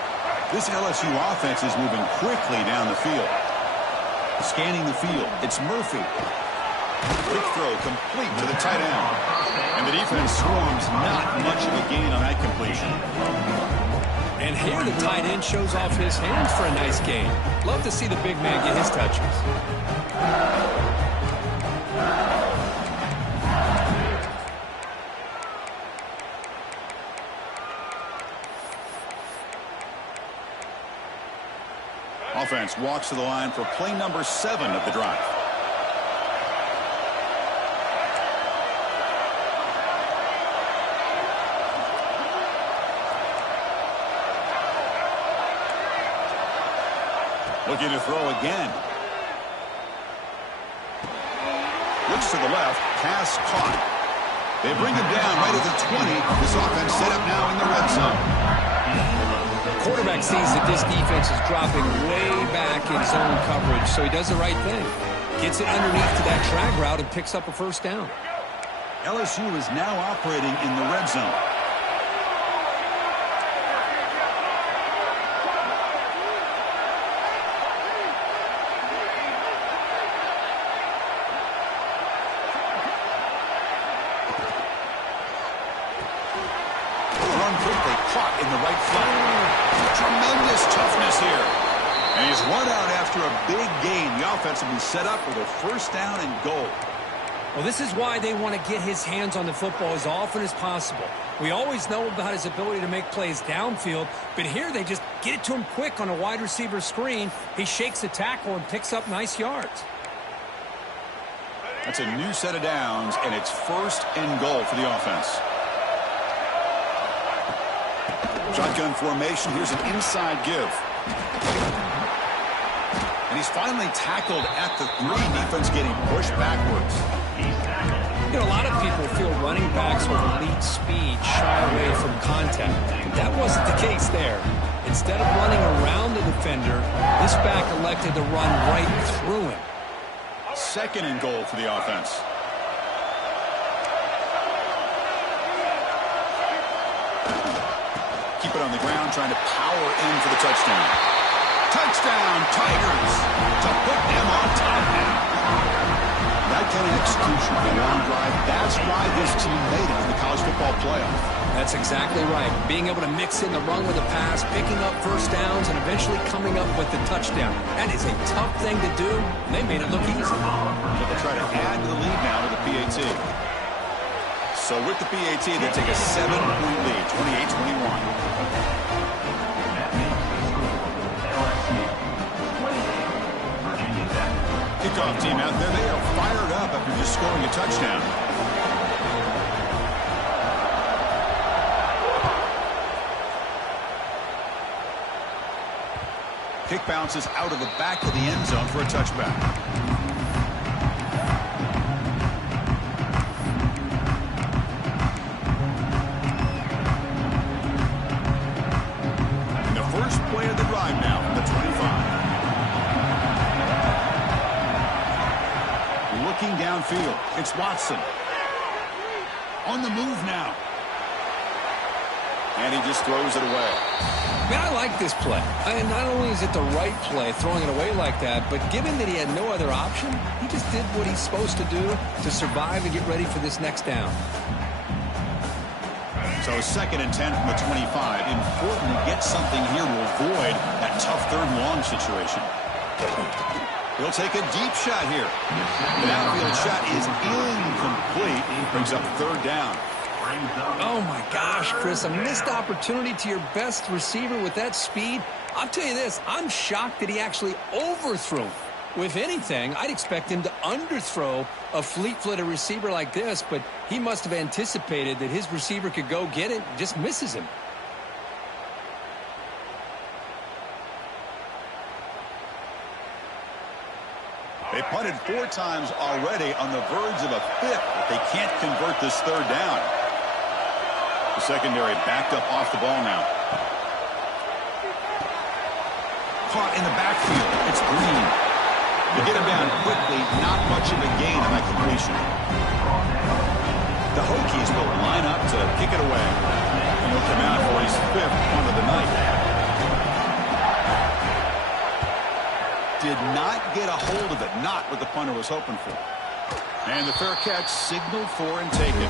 This LSU offense is moving quickly down the field. Scanning the field, it's Murphy. Quick throw complete to the tight end. And the defense swarms, not much of a gain on that completion. And here the tight end shows off his hands for a nice gain. Love to see the big man get his touches. Offense walks to the line for play number 7 of the drive. Looking to throw again. Looks to the left. Pass caught. They bring him down right at the 20. This offense set up now in the red zone. The quarterback sees that this defense is dropping way back in zone coverage, so he does the right thing. Gets it underneath to that drag route and picks up a first down. LSU is now operating in the red zone. Caught in the right flat. Tremendous toughness here. And he's run out after a big gain. The offense will be set up for the first down and goal. Well, this is why they want to get his hands on the football as often as possible. We always know about his ability to make plays downfield, but here they just get it to him quick on a wide receiver screen. He shakes the tackle and picks up nice yards. That's a new set of downs, and it's first and goal for the offense. Shotgun formation. Here's an inside give. And he's finally tackled at the 3. Defense getting pushed backwards. You know, a lot of people feel running backs with elite speed shy away from contact. But that wasn't the case there. Instead of running around the defender, this back elected to run right through him. Second and goal for the offense. Keep it on the ground, trying to power in for the touchdown. Touchdown, Tigers, to put them on top now. That kind of execution for a long drive, that's why this team made it in the college football playoff. That's exactly right. Being able to mix in the run with the pass, picking up first downs, and eventually coming up with the touchdown. That is a tough thing to do, and they made it look easy. But they try to add to the lead now to the PAT. So with the PAT, they take a 7-point lead, 28-21. Kickoff team out there, they are fired up after just scoring a touchdown. Kick bounces out of the back of the end zone for a touchback. Play of the drive now from the 25. Looking downfield, it's Watson. On the move now. And he just throws it away. Man, I like this play. And not only is it the right play, throwing it away like that, but given that he had no other option, he just did what he's supposed to do to survive and get ready for this next down. So 2nd and 10 from the 25. Important to get something here to avoid that tough 3rd and long situation. He'll take a deep shot here. The outfield shot is incomplete. Brings up 3rd down. Oh, my gosh, Chris, a missed opportunity to your best receiver with that speed. I'll tell you this, I'm shocked that he actually overthrew. If anything, I'd expect him to underthrow a fleet-footed receiver like this, but he must have anticipated that his receiver could go get it, just misses him. They punted 4 times already, on the verge of a 5th, but they can't convert this 3rd down. The secondary backed up off the ball now. Caught in the backfield. It's Green. To get him down quickly, not much of a gain on that completion. The Hokies will line up to kick it away. And he'll come out for his 5th punt of the night. Did not get a hold of it, not what the punter was hoping for. And the fair catch signaled for and taken.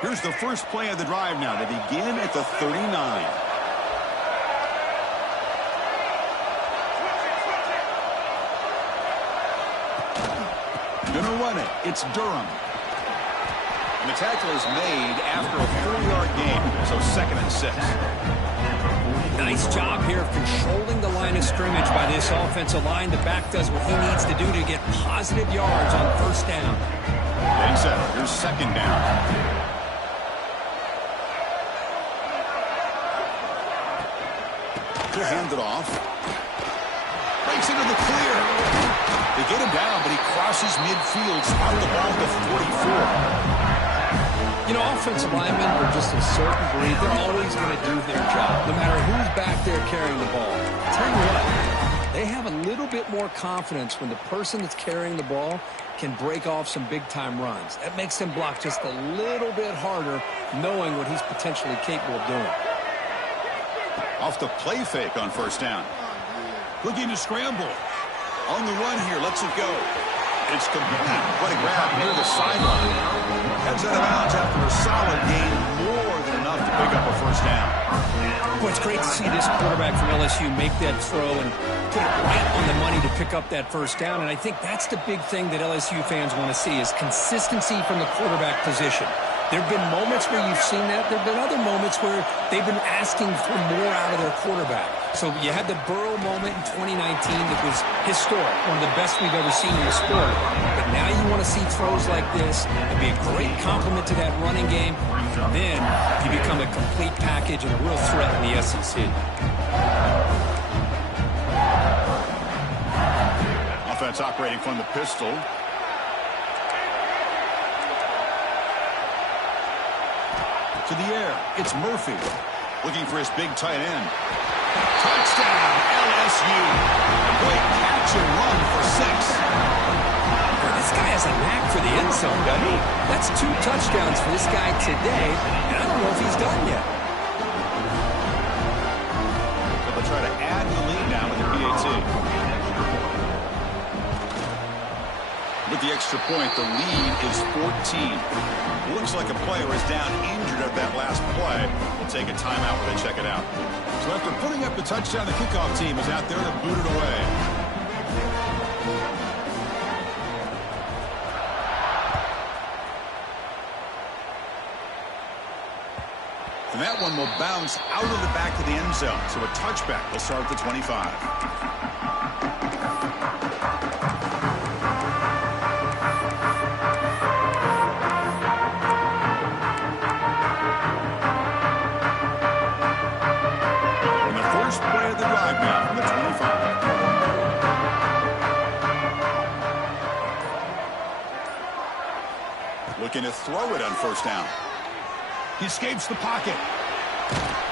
Here's the first play of the drive now. They begin at the 39. Gonna run it. It's Durham. And the tackle is made after a 4-yard gain, so 2nd and 6. Nice job here of controlling the line of scrimmage by this offensive line. The back does what he needs to do to get positive yards on 1st down. Getting set. Here's 2nd down. He'll hand it off. Breaks into the clear. They get him down, but he crosses midfield, out the ball to 44. You know, offensive linemen are just a certain breed. They're always going to do their job, no matter who's back there carrying the ball. I'll tell you what, they have a little bit more confidence when the person that's carrying the ball can break off some big-time runs. That makes them block just a little bit harder, knowing what he's potentially capable of doing. Off the play fake on 1st down. Looking to scramble. On the run here, lets it go. It's complete. What a grab near the sideline. Heads out of bounds after a solid gain, more than enough to pick up a 1st down. Well, it's great to see this quarterback from LSU make that throw and put it right on the money to pick up that 1st down. And I think that's the big thing that LSU fans want to see is consistency from the quarterback position. There have been moments where you've seen that. There have been other moments where they've been asking for more out of their quarterback. So you had the Burrow moment in 2019 that was historic, one of the best we've ever seen in the sport. But now you want to see throws like this. It'd be a great compliment to that running game. Then you become a complete package and a real threat in the SEC. Offense operating from the pistol. To the air, it's Murphy. Looking for his big tight end. Touchdown, LSU. A great catch and run for 6. This guy has a knack for the end zone, doesn't he? That's 2 touchdowns for this guy today, and I don't know if he's done yet. So they'll try to add the lead now with the PAT. With the extra point, the lead is 14. Looks like a player is down injured at that last play. We'll take a timeout when they check it out. So after putting up the touchdown, the kickoff team is out there to boot it away. And that one will bounce out of the back of the end zone. So a touchback will start at the 25. Looking to throw it on 1st down. He escapes the pocket.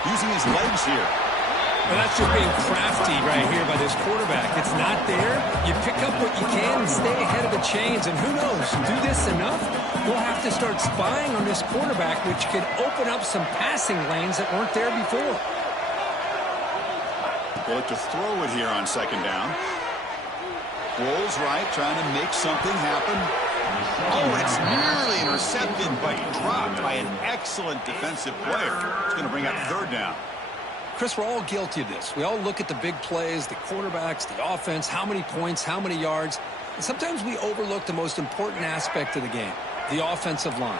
Using his legs here. Well, that's just being crafty right here by this quarterback. It's not there. You pick up what you can and stay ahead of the chains. And who knows, do this enough, we'll have to start spying on this quarterback, which could open up some passing lanes that weren't there before. They look to throw it here on 2nd down. Rolls right, trying to make something happen. Oh, it's nearly intercepted, but dropped by an excellent defensive player. It's going to bring up 3rd down. Chris, we're all guilty of this. We all look at the big plays, the quarterbacks, the offense, how many points, how many yards. And sometimes we overlook the most important aspect of the game, the offensive line.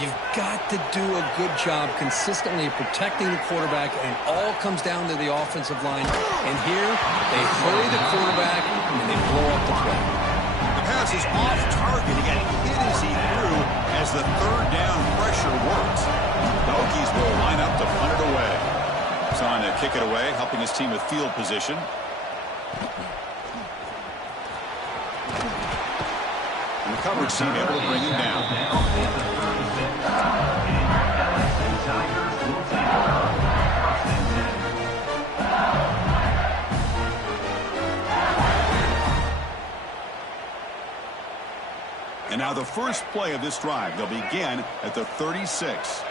You've got to do a good job consistently protecting the quarterback, and it all comes down to the offensive line. And here, they hurry the quarterback, and they blow up the play. The pass is off target. He got hit as he threw as the 3rd down pressure works. The Hokies will line up to punt it away. He's on to kick it away, helping his team with field position. And the coverage team able to bring him down. And now the first play of this drive. They'll begin at the 36.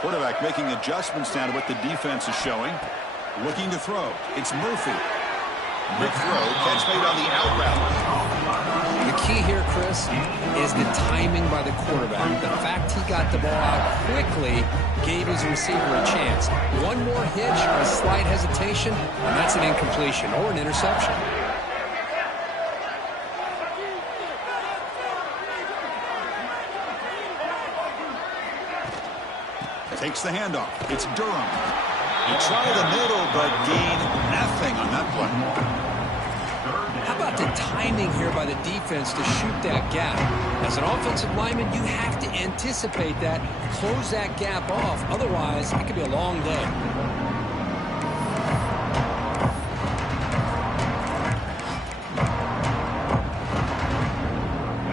Quarterback making adjustments down to what the defense is showing. Looking to throw. It's Murphy. Big throw. Catch made on the out route. The key here, Chris, is the timing by the quarterback. The fact he got the ball out quickly gave his receiver a chance. One more hitch or a slight hesitation, and that's an incompletion or an interception. Takes the handoff. It's Durham. He tried the middle, but gained nothing on that play. How about the timing here by the defense to shoot that gap? As an offensive lineman, you have to anticipate that, close that gap off. Otherwise, it could be a long day.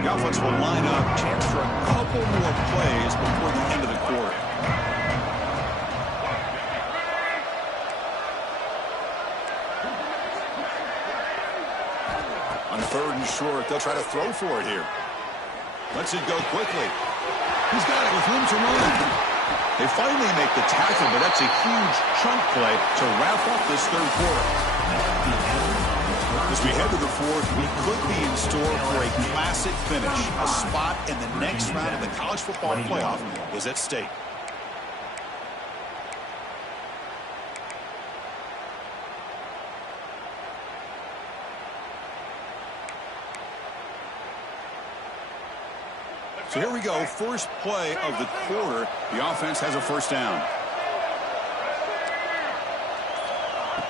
The offense will line up. Chance for a couple more plays before the end of the quarter. On 3rd and short, they'll try to throw for it here. Lets it go quickly. He's got it with room to run. They finally make the tackle, but that's a huge chunk play to wrap up this 3rd quarter. As we head to the 4th, we could be in store for a classic finish. A spot in the next round of the college football playoff is at stake. So here we go, first play of the quarter. The offense has a first down.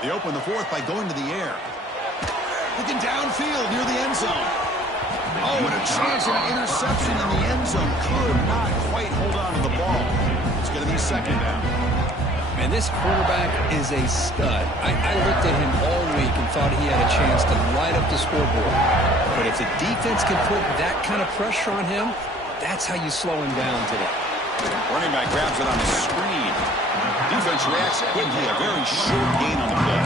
They open the 4th by going to the air. Looking downfield near the end zone. Oh, and a chance at an interception in the end zone. Could not quite hold on to the ball. It's going to be 2nd down. Man, this quarterback is a stud. I looked at him all week and thought he had a chance to light up the scoreboard. But if the defense can put that kind of pressure on him, that's how you slow him down today. Running back grabs it on the screen. Defense reacts quickly. A very short gain on the play.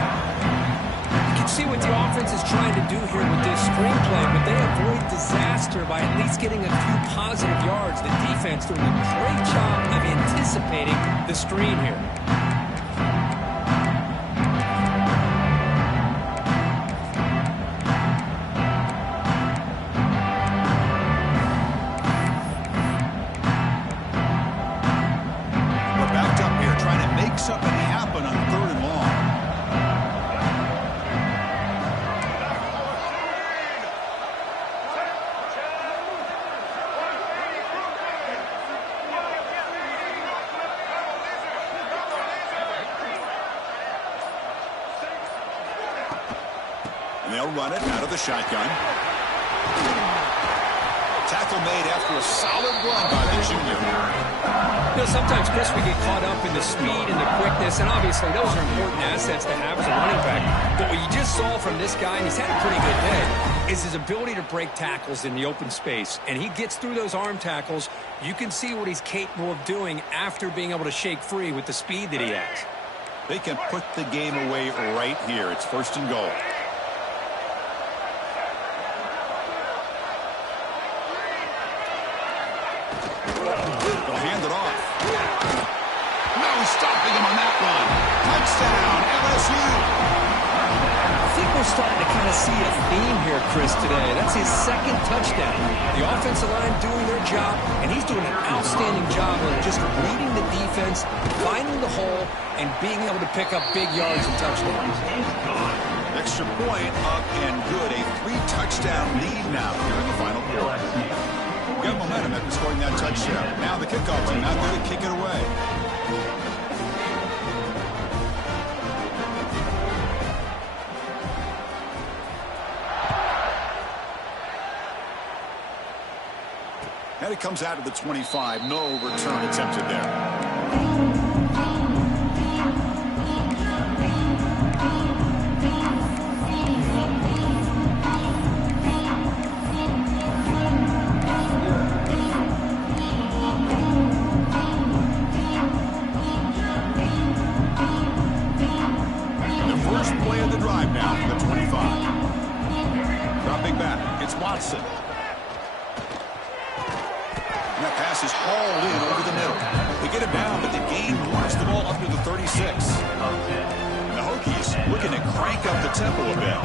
You can see what the offense is trying to do here with this screenplay, but they avoid disaster by at least getting a few positive yards. The defense doing a great job of anticipating the screen here. Something happen on 3rd and long. And they'll run it out of the shotgun. Tackle made after a solid run by the junior. You know, sometimes, Chris, we get caught up in the speed and the quickness, and obviously those are important assets to have as a running back. But what you just saw from this guy, and he's had a pretty good day, is his ability to break tackles in the open space. And he gets through those arm tackles. You can see what he's capable of doing after being able to shake free with the speed that he has. They can put the game away right here. It's 1st and goal. Hand it off. No stopping him on that one. Touchdown, LSU. I think we're starting to kind of see a theme here, Chris, today. That's his 2nd touchdown. The offensive line doing their job, and he's doing an outstanding job of just reading the defense, finding the hole, and being able to pick up big yards and touchdowns. Extra point up and good. A 3-touchdown lead now here in the final quarter. Got momentum after scoring that touchdown. Now the kickoff team out there to kick it away. And it comes out of the 25. No return attempted there. Watson. And that pass is hauled in over the middle. They get him down, but the gain moves the ball up to the 36. And the Hokies looking to crank up the tempo a bit.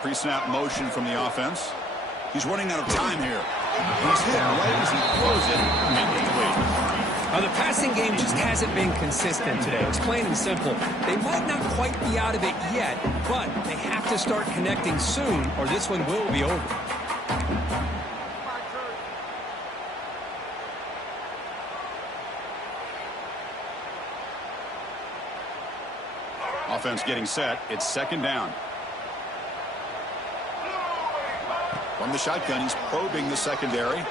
Pre-snap motion from the offense. He's running out of time here. He's hit right as he throws it. Incomplete. Now, the passing game just hasn't been consistent today. It's plain and simple. They might not quite be out of it yet, but they have to start connecting soon, or this one will be over. Offense getting set. It's second down. From the shotgun, he's probing the secondary.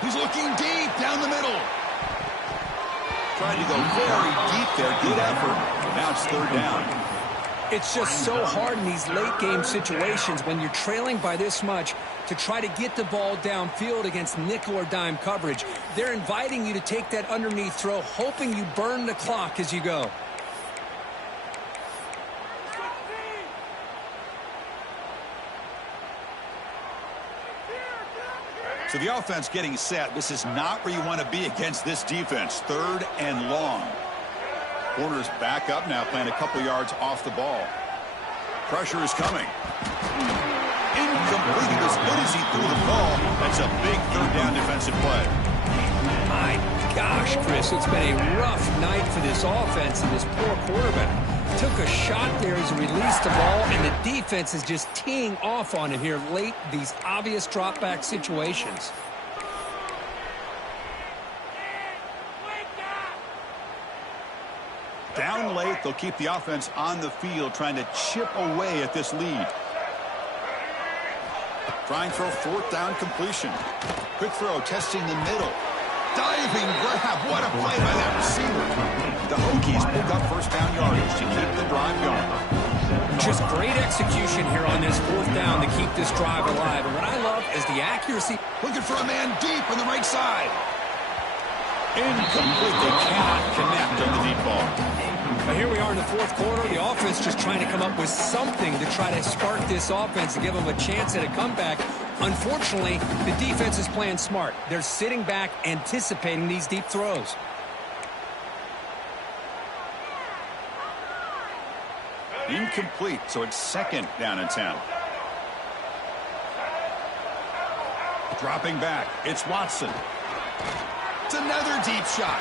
He's looking deep down the middle. Trying to go very deep there. Good effort. Now it's third down. It's just so hard in these late-game situations when you're trailing by this much to try to get the ball downfield against nickel or dime coverage. They're inviting you to take that underneath throw, hoping you burn the clock as you go. So the offense getting set. This is not where you want to be against this defense. Third and long. Corners back up now, playing a couple yards off the ball. Pressure is coming. Incomplete. He was good as he threw the ball. That's a big third down defensive play. My gosh, Chris, it's been a rough night for this offense and this poor quarterback. Took a shot there as he released the ball, and the defense is just teeing off on it here late, these obvious drop-back situations. Down late, they'll keep the offense on the field, trying to chip away at this lead. Trying for a fourth down completion. Quick throw, testing the middle. Diving grab. What a play by that receiver. The Hokies pick up first down yardage to keep the drive going. Just great execution here on this fourth down to keep this drive alive. And what I love is the accuracy. Looking for a man deep on the right side. Incomplete. They cannot connect on the deep ball. But here we are in the fourth quarter. The offense just trying to come up with something to try to spark this offense and give them a chance at a comeback. Unfortunately, the defense is playing smart. They're sitting back, anticipating these deep throws. Incomplete, so it's second down and 10. Dropping back, it's Watson. It's another deep shot.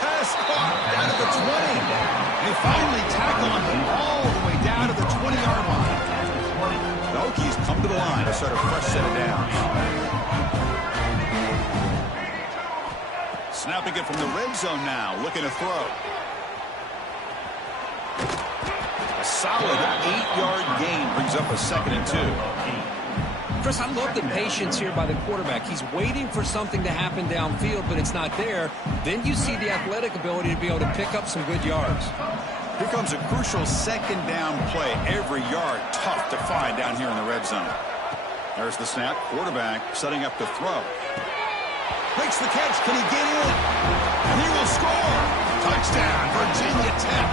Pass caught down at the 20. They finally tackle him all the way down to the 20-yard line. The Hokies come to the line to start a fresh set of downs. Snapping it from the red zone now, looking to throw. A solid 8-yard gain brings up a second and 2. Chris, I love the patience here by the quarterback. He's waiting for something to happen downfield, but it's not there. Then you see the athletic ability to be able to pick up some good yards. Here comes a crucial second down play. Every yard tough to find down here in the red zone. There's the snap. Quarterback setting up the throw. Makes the catch. Can he get in? And he will score. Touchdown, Virginia Tech.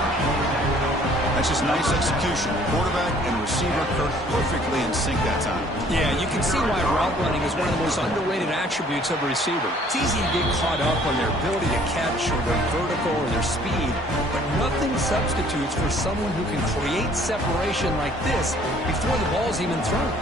That's just nice execution. Quarterback and receiver perfectly in sync that time. Yeah, you can see why route running is one of the most underrated attributes of a receiver. It's easy to get caught up on their ability to catch or their vertical or their speed, but nothing substitutes for someone who can create separation like this before the ball's even thrown.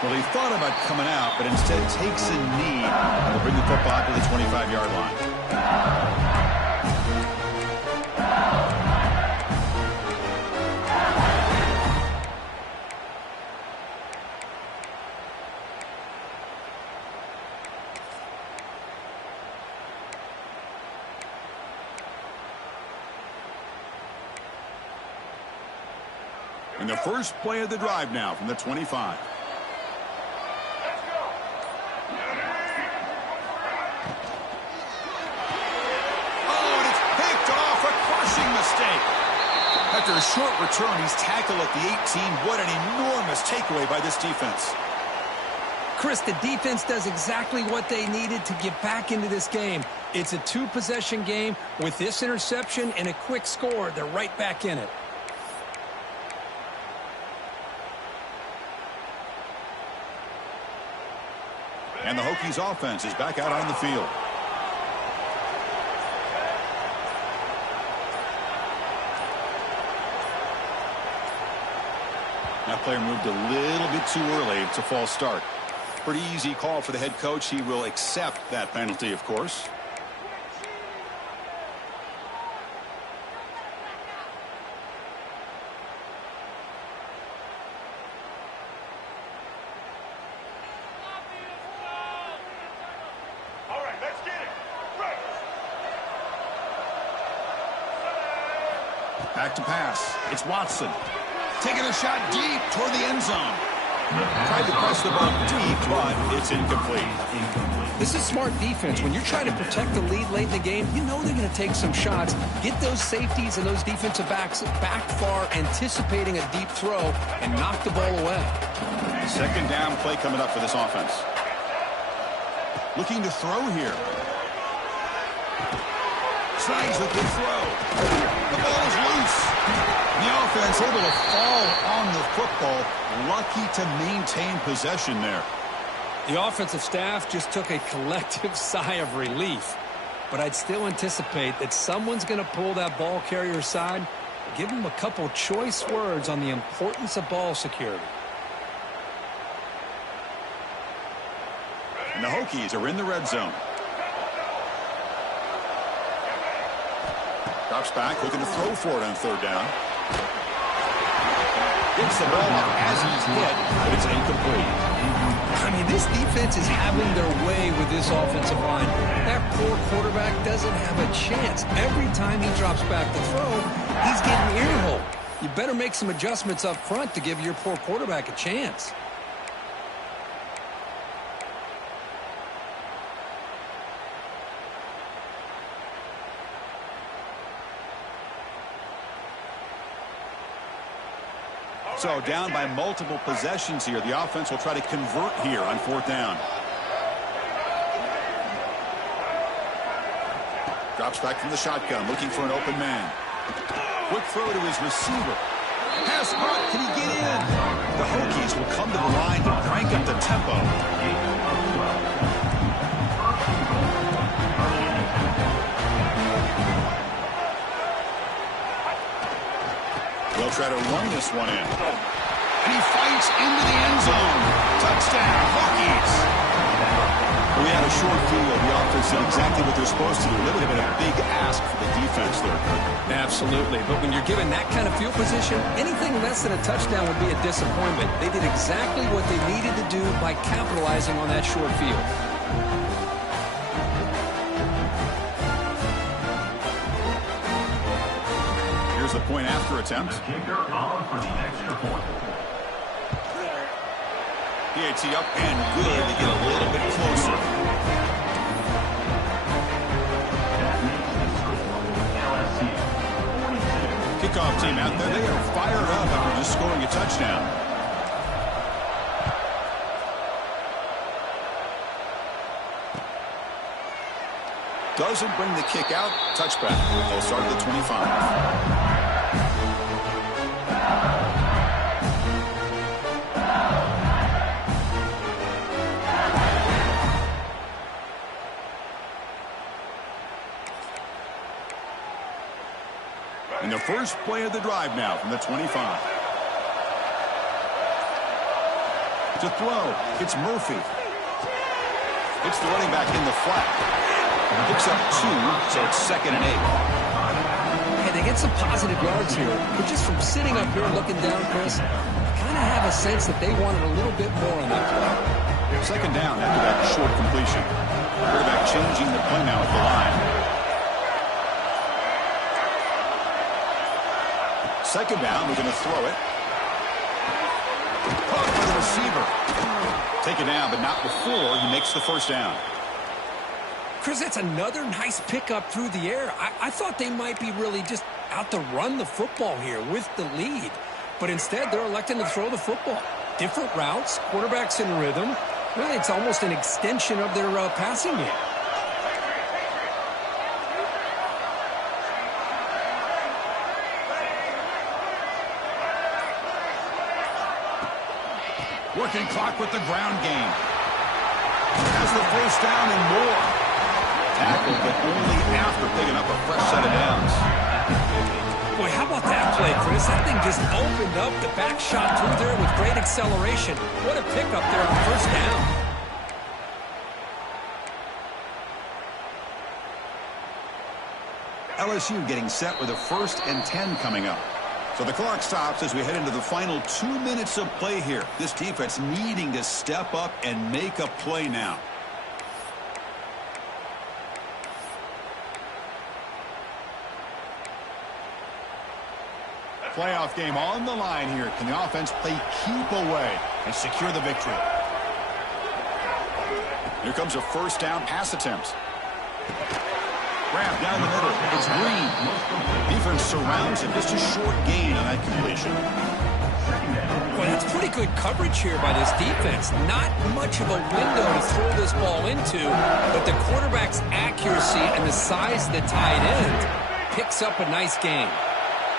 Well, he thought about coming out, but instead takes a knee and will bring the football to the 25-yard line. And the first play of the drive now from the 25. After a short return, he's tackled at the 18. What an enormous takeaway by this defense. Chris, the defense does exactly what they needed to get back into this game. It's a two-possession game. With this interception and a quick score, they're right back in it. And the Hokies offense is back out on the field. That player moved a little bit too early. It's a false start. Pretty easy call for the head coach. He will accept that penalty, of course. Back to pass. It's Watson. Taking a shot deep toward the end zone. Tried to press the ball deep, but it's incomplete. This is smart defense. When you're trying to protect the lead late in the game, you know they're going to take some shots. Get those safeties and those defensive backs back far, anticipating a deep throw, and knock the ball away. Second down play coming up for this offense. Looking to throw here. Snags a good throw. The ball is loose. The offense able to fall on the football. Lucky to maintain possession there. The offensive staff just took a collective sigh of relief. But I'd still anticipate that someone's going to pull that ball carrier aside. Give them a couple choice words on the importance of ball security. And the Hokies are in the red zone. Drops back, looking to throw for it on third down. Gets the ball up as he's hit, but it's incomplete. I mean, this defense is having their way with this offensive line. That poor quarterback doesn't have a chance. Every time he drops back to throw, he's getting earholed. You better make some adjustments up front to give your poor quarterback a chance. So down by multiple possessions here. The offense will try to convert here on fourth down. Drops back from the shotgun, looking for an open man. Quick throw to his receiver. Pass caught. Can he get in? The Hokies will come to the line to crank up the tempo. They'll try to run this one in. And he fights into the end zone. Touchdown, Hokies. We had a short field. The offense did exactly what they're supposed to do. That would have been a big ask for the defense there. Absolutely. But when you're given that kind of field position, anything less than a touchdown would be a disappointment. They did exactly what they needed to do by capitalizing on that short field. Here's the point after attempt. Kicker on for the extra point. PAT up and good to get a little bit closer. That makes the score LSU 42. Kickoff team out there. They are fired up after just scoring a touchdown. Doesn't bring the kick out. Touchback. They'll start at the 25. And the first play of the drive now from the 25. To throw, it's Murphy. It's the running back in the flat. Picks up 2, so it's 2nd and 8. Hey, they get some positive yards here. But just from sitting up here and looking down, Chris, I kind of have a sense that they wanted a little bit more on that play. 2nd down after that short completion. Quarterback changing the play now at the line. 2nd down, we're going to throw it. Caught by the receiver. Take it down, but not before he makes the first down. Chris, that's another nice pickup through the air. I thought they might be really just out to run the football here with the lead. But instead, they're electing to throw the football. Different routes, quarterbacks in rhythm. Really, it's almost an extension of their passing game. Working clock with the ground game. Has the first down and more. Tackled, but only after picking up a fresh set of downs. Boy, how about that play, Chris? That thing just opened up. The back shot through there with great acceleration. What a pickup there on first down. LSU getting set with a 1st and 10 coming up. So the clock stops as we head into the final 2 minutes of play here. This defense needing to step up and make a play now. Playoff game on the line here. Can the offense play keep away and secure the victory? Here comes a first down pass attempt. Grab down the middle. It's Green. Defense surrounds him. Just a short gain on that completion. Well, that's pretty good coverage here by this defense. Not much of a window to throw this ball into, but the quarterback's accuracy and the size of the tight end picks up a nice gain.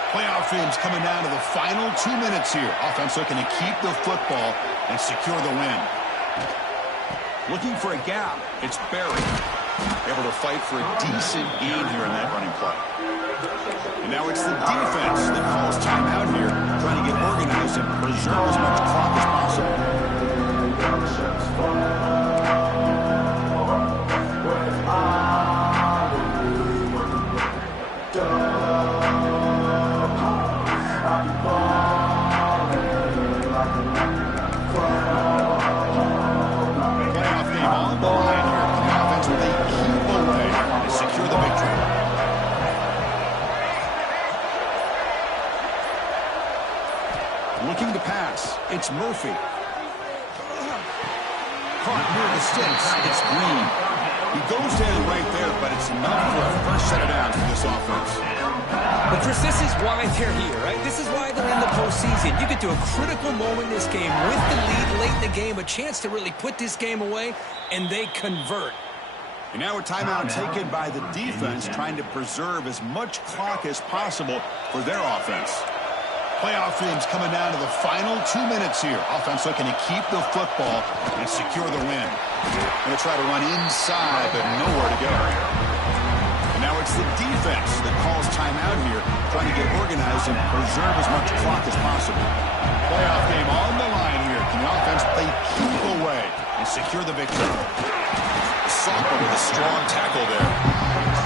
Playoff games coming down to the final 2 minutes here. Offense looking to keep the football and secure the win. Looking for a gap. It's Barry. Able to fight for a decent gain here in that running play. And now it's the defense that calls timeout here, trying to get organized and preserve as much clock as possible. Playoff game on the line here. The offense will keep away and secure the victory. Looking to pass. It's Murphy. Caught near the sticks. It's Green. He goes down right there, but it's enough for a first set of downs for this offense. But Chris, this is why they're here, right? This is why they're in the postseason. You get to a critical moment in this game with the lead late in the game, a chance to really put this game away, and they convert. And now a timeout taken by the defense, trying to preserve as much clock as possible for their offense. Playoff games coming down to the final 2 minutes here. Offense looking to keep the football and secure the win. Going to try to run inside, but nowhere to go. And now it's the defense that calls timeout here, trying to get organized and preserve as much clock as possible. Playoff game on the line here. Can the offense play keep away and secure the victory? Soccer with a strong tackle there.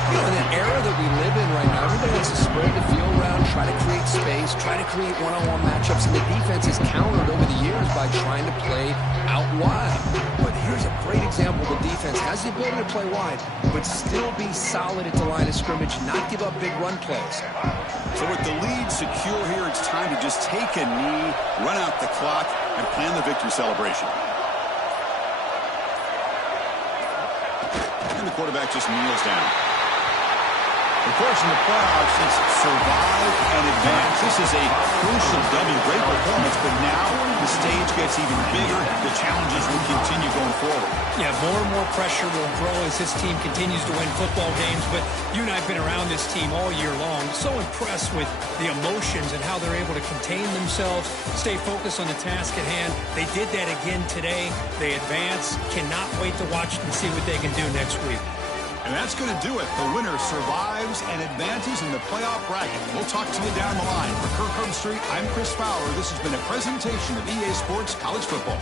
You know, in that era that we live in right now, everybody wants to spread the field around, try to create space, try to create one-on-one matchups, and the defense is countered over the years by trying to play out wide. But here's a great example. The defense has the ability to play wide, but still be solid at the line of scrimmage, not give up big run plays. So with the lead secure here, it's time to just take a knee, run out the clock, and plan the victory celebration. And the quarterback just kneels down. Of course, in the playoffs, it's survive and advance. This is a crucial W. Great performance, but now the stage gets even bigger. The challenges will continue going forward. Yeah, more and more pressure will grow as this team continues to win football games, but you and I have been around this team all year long. So impressed with the emotions and how they're able to contain themselves, stay focused on the task at hand. They did that again today. They advance. Cannot wait to watch and see what they can do next week. And that's going to do it. The winner survives and advances in the playoff bracket. We'll talk to you down the line. For Kirk Herbstreit, I'm Chris Fowler. This has been a presentation of EA Sports College Football.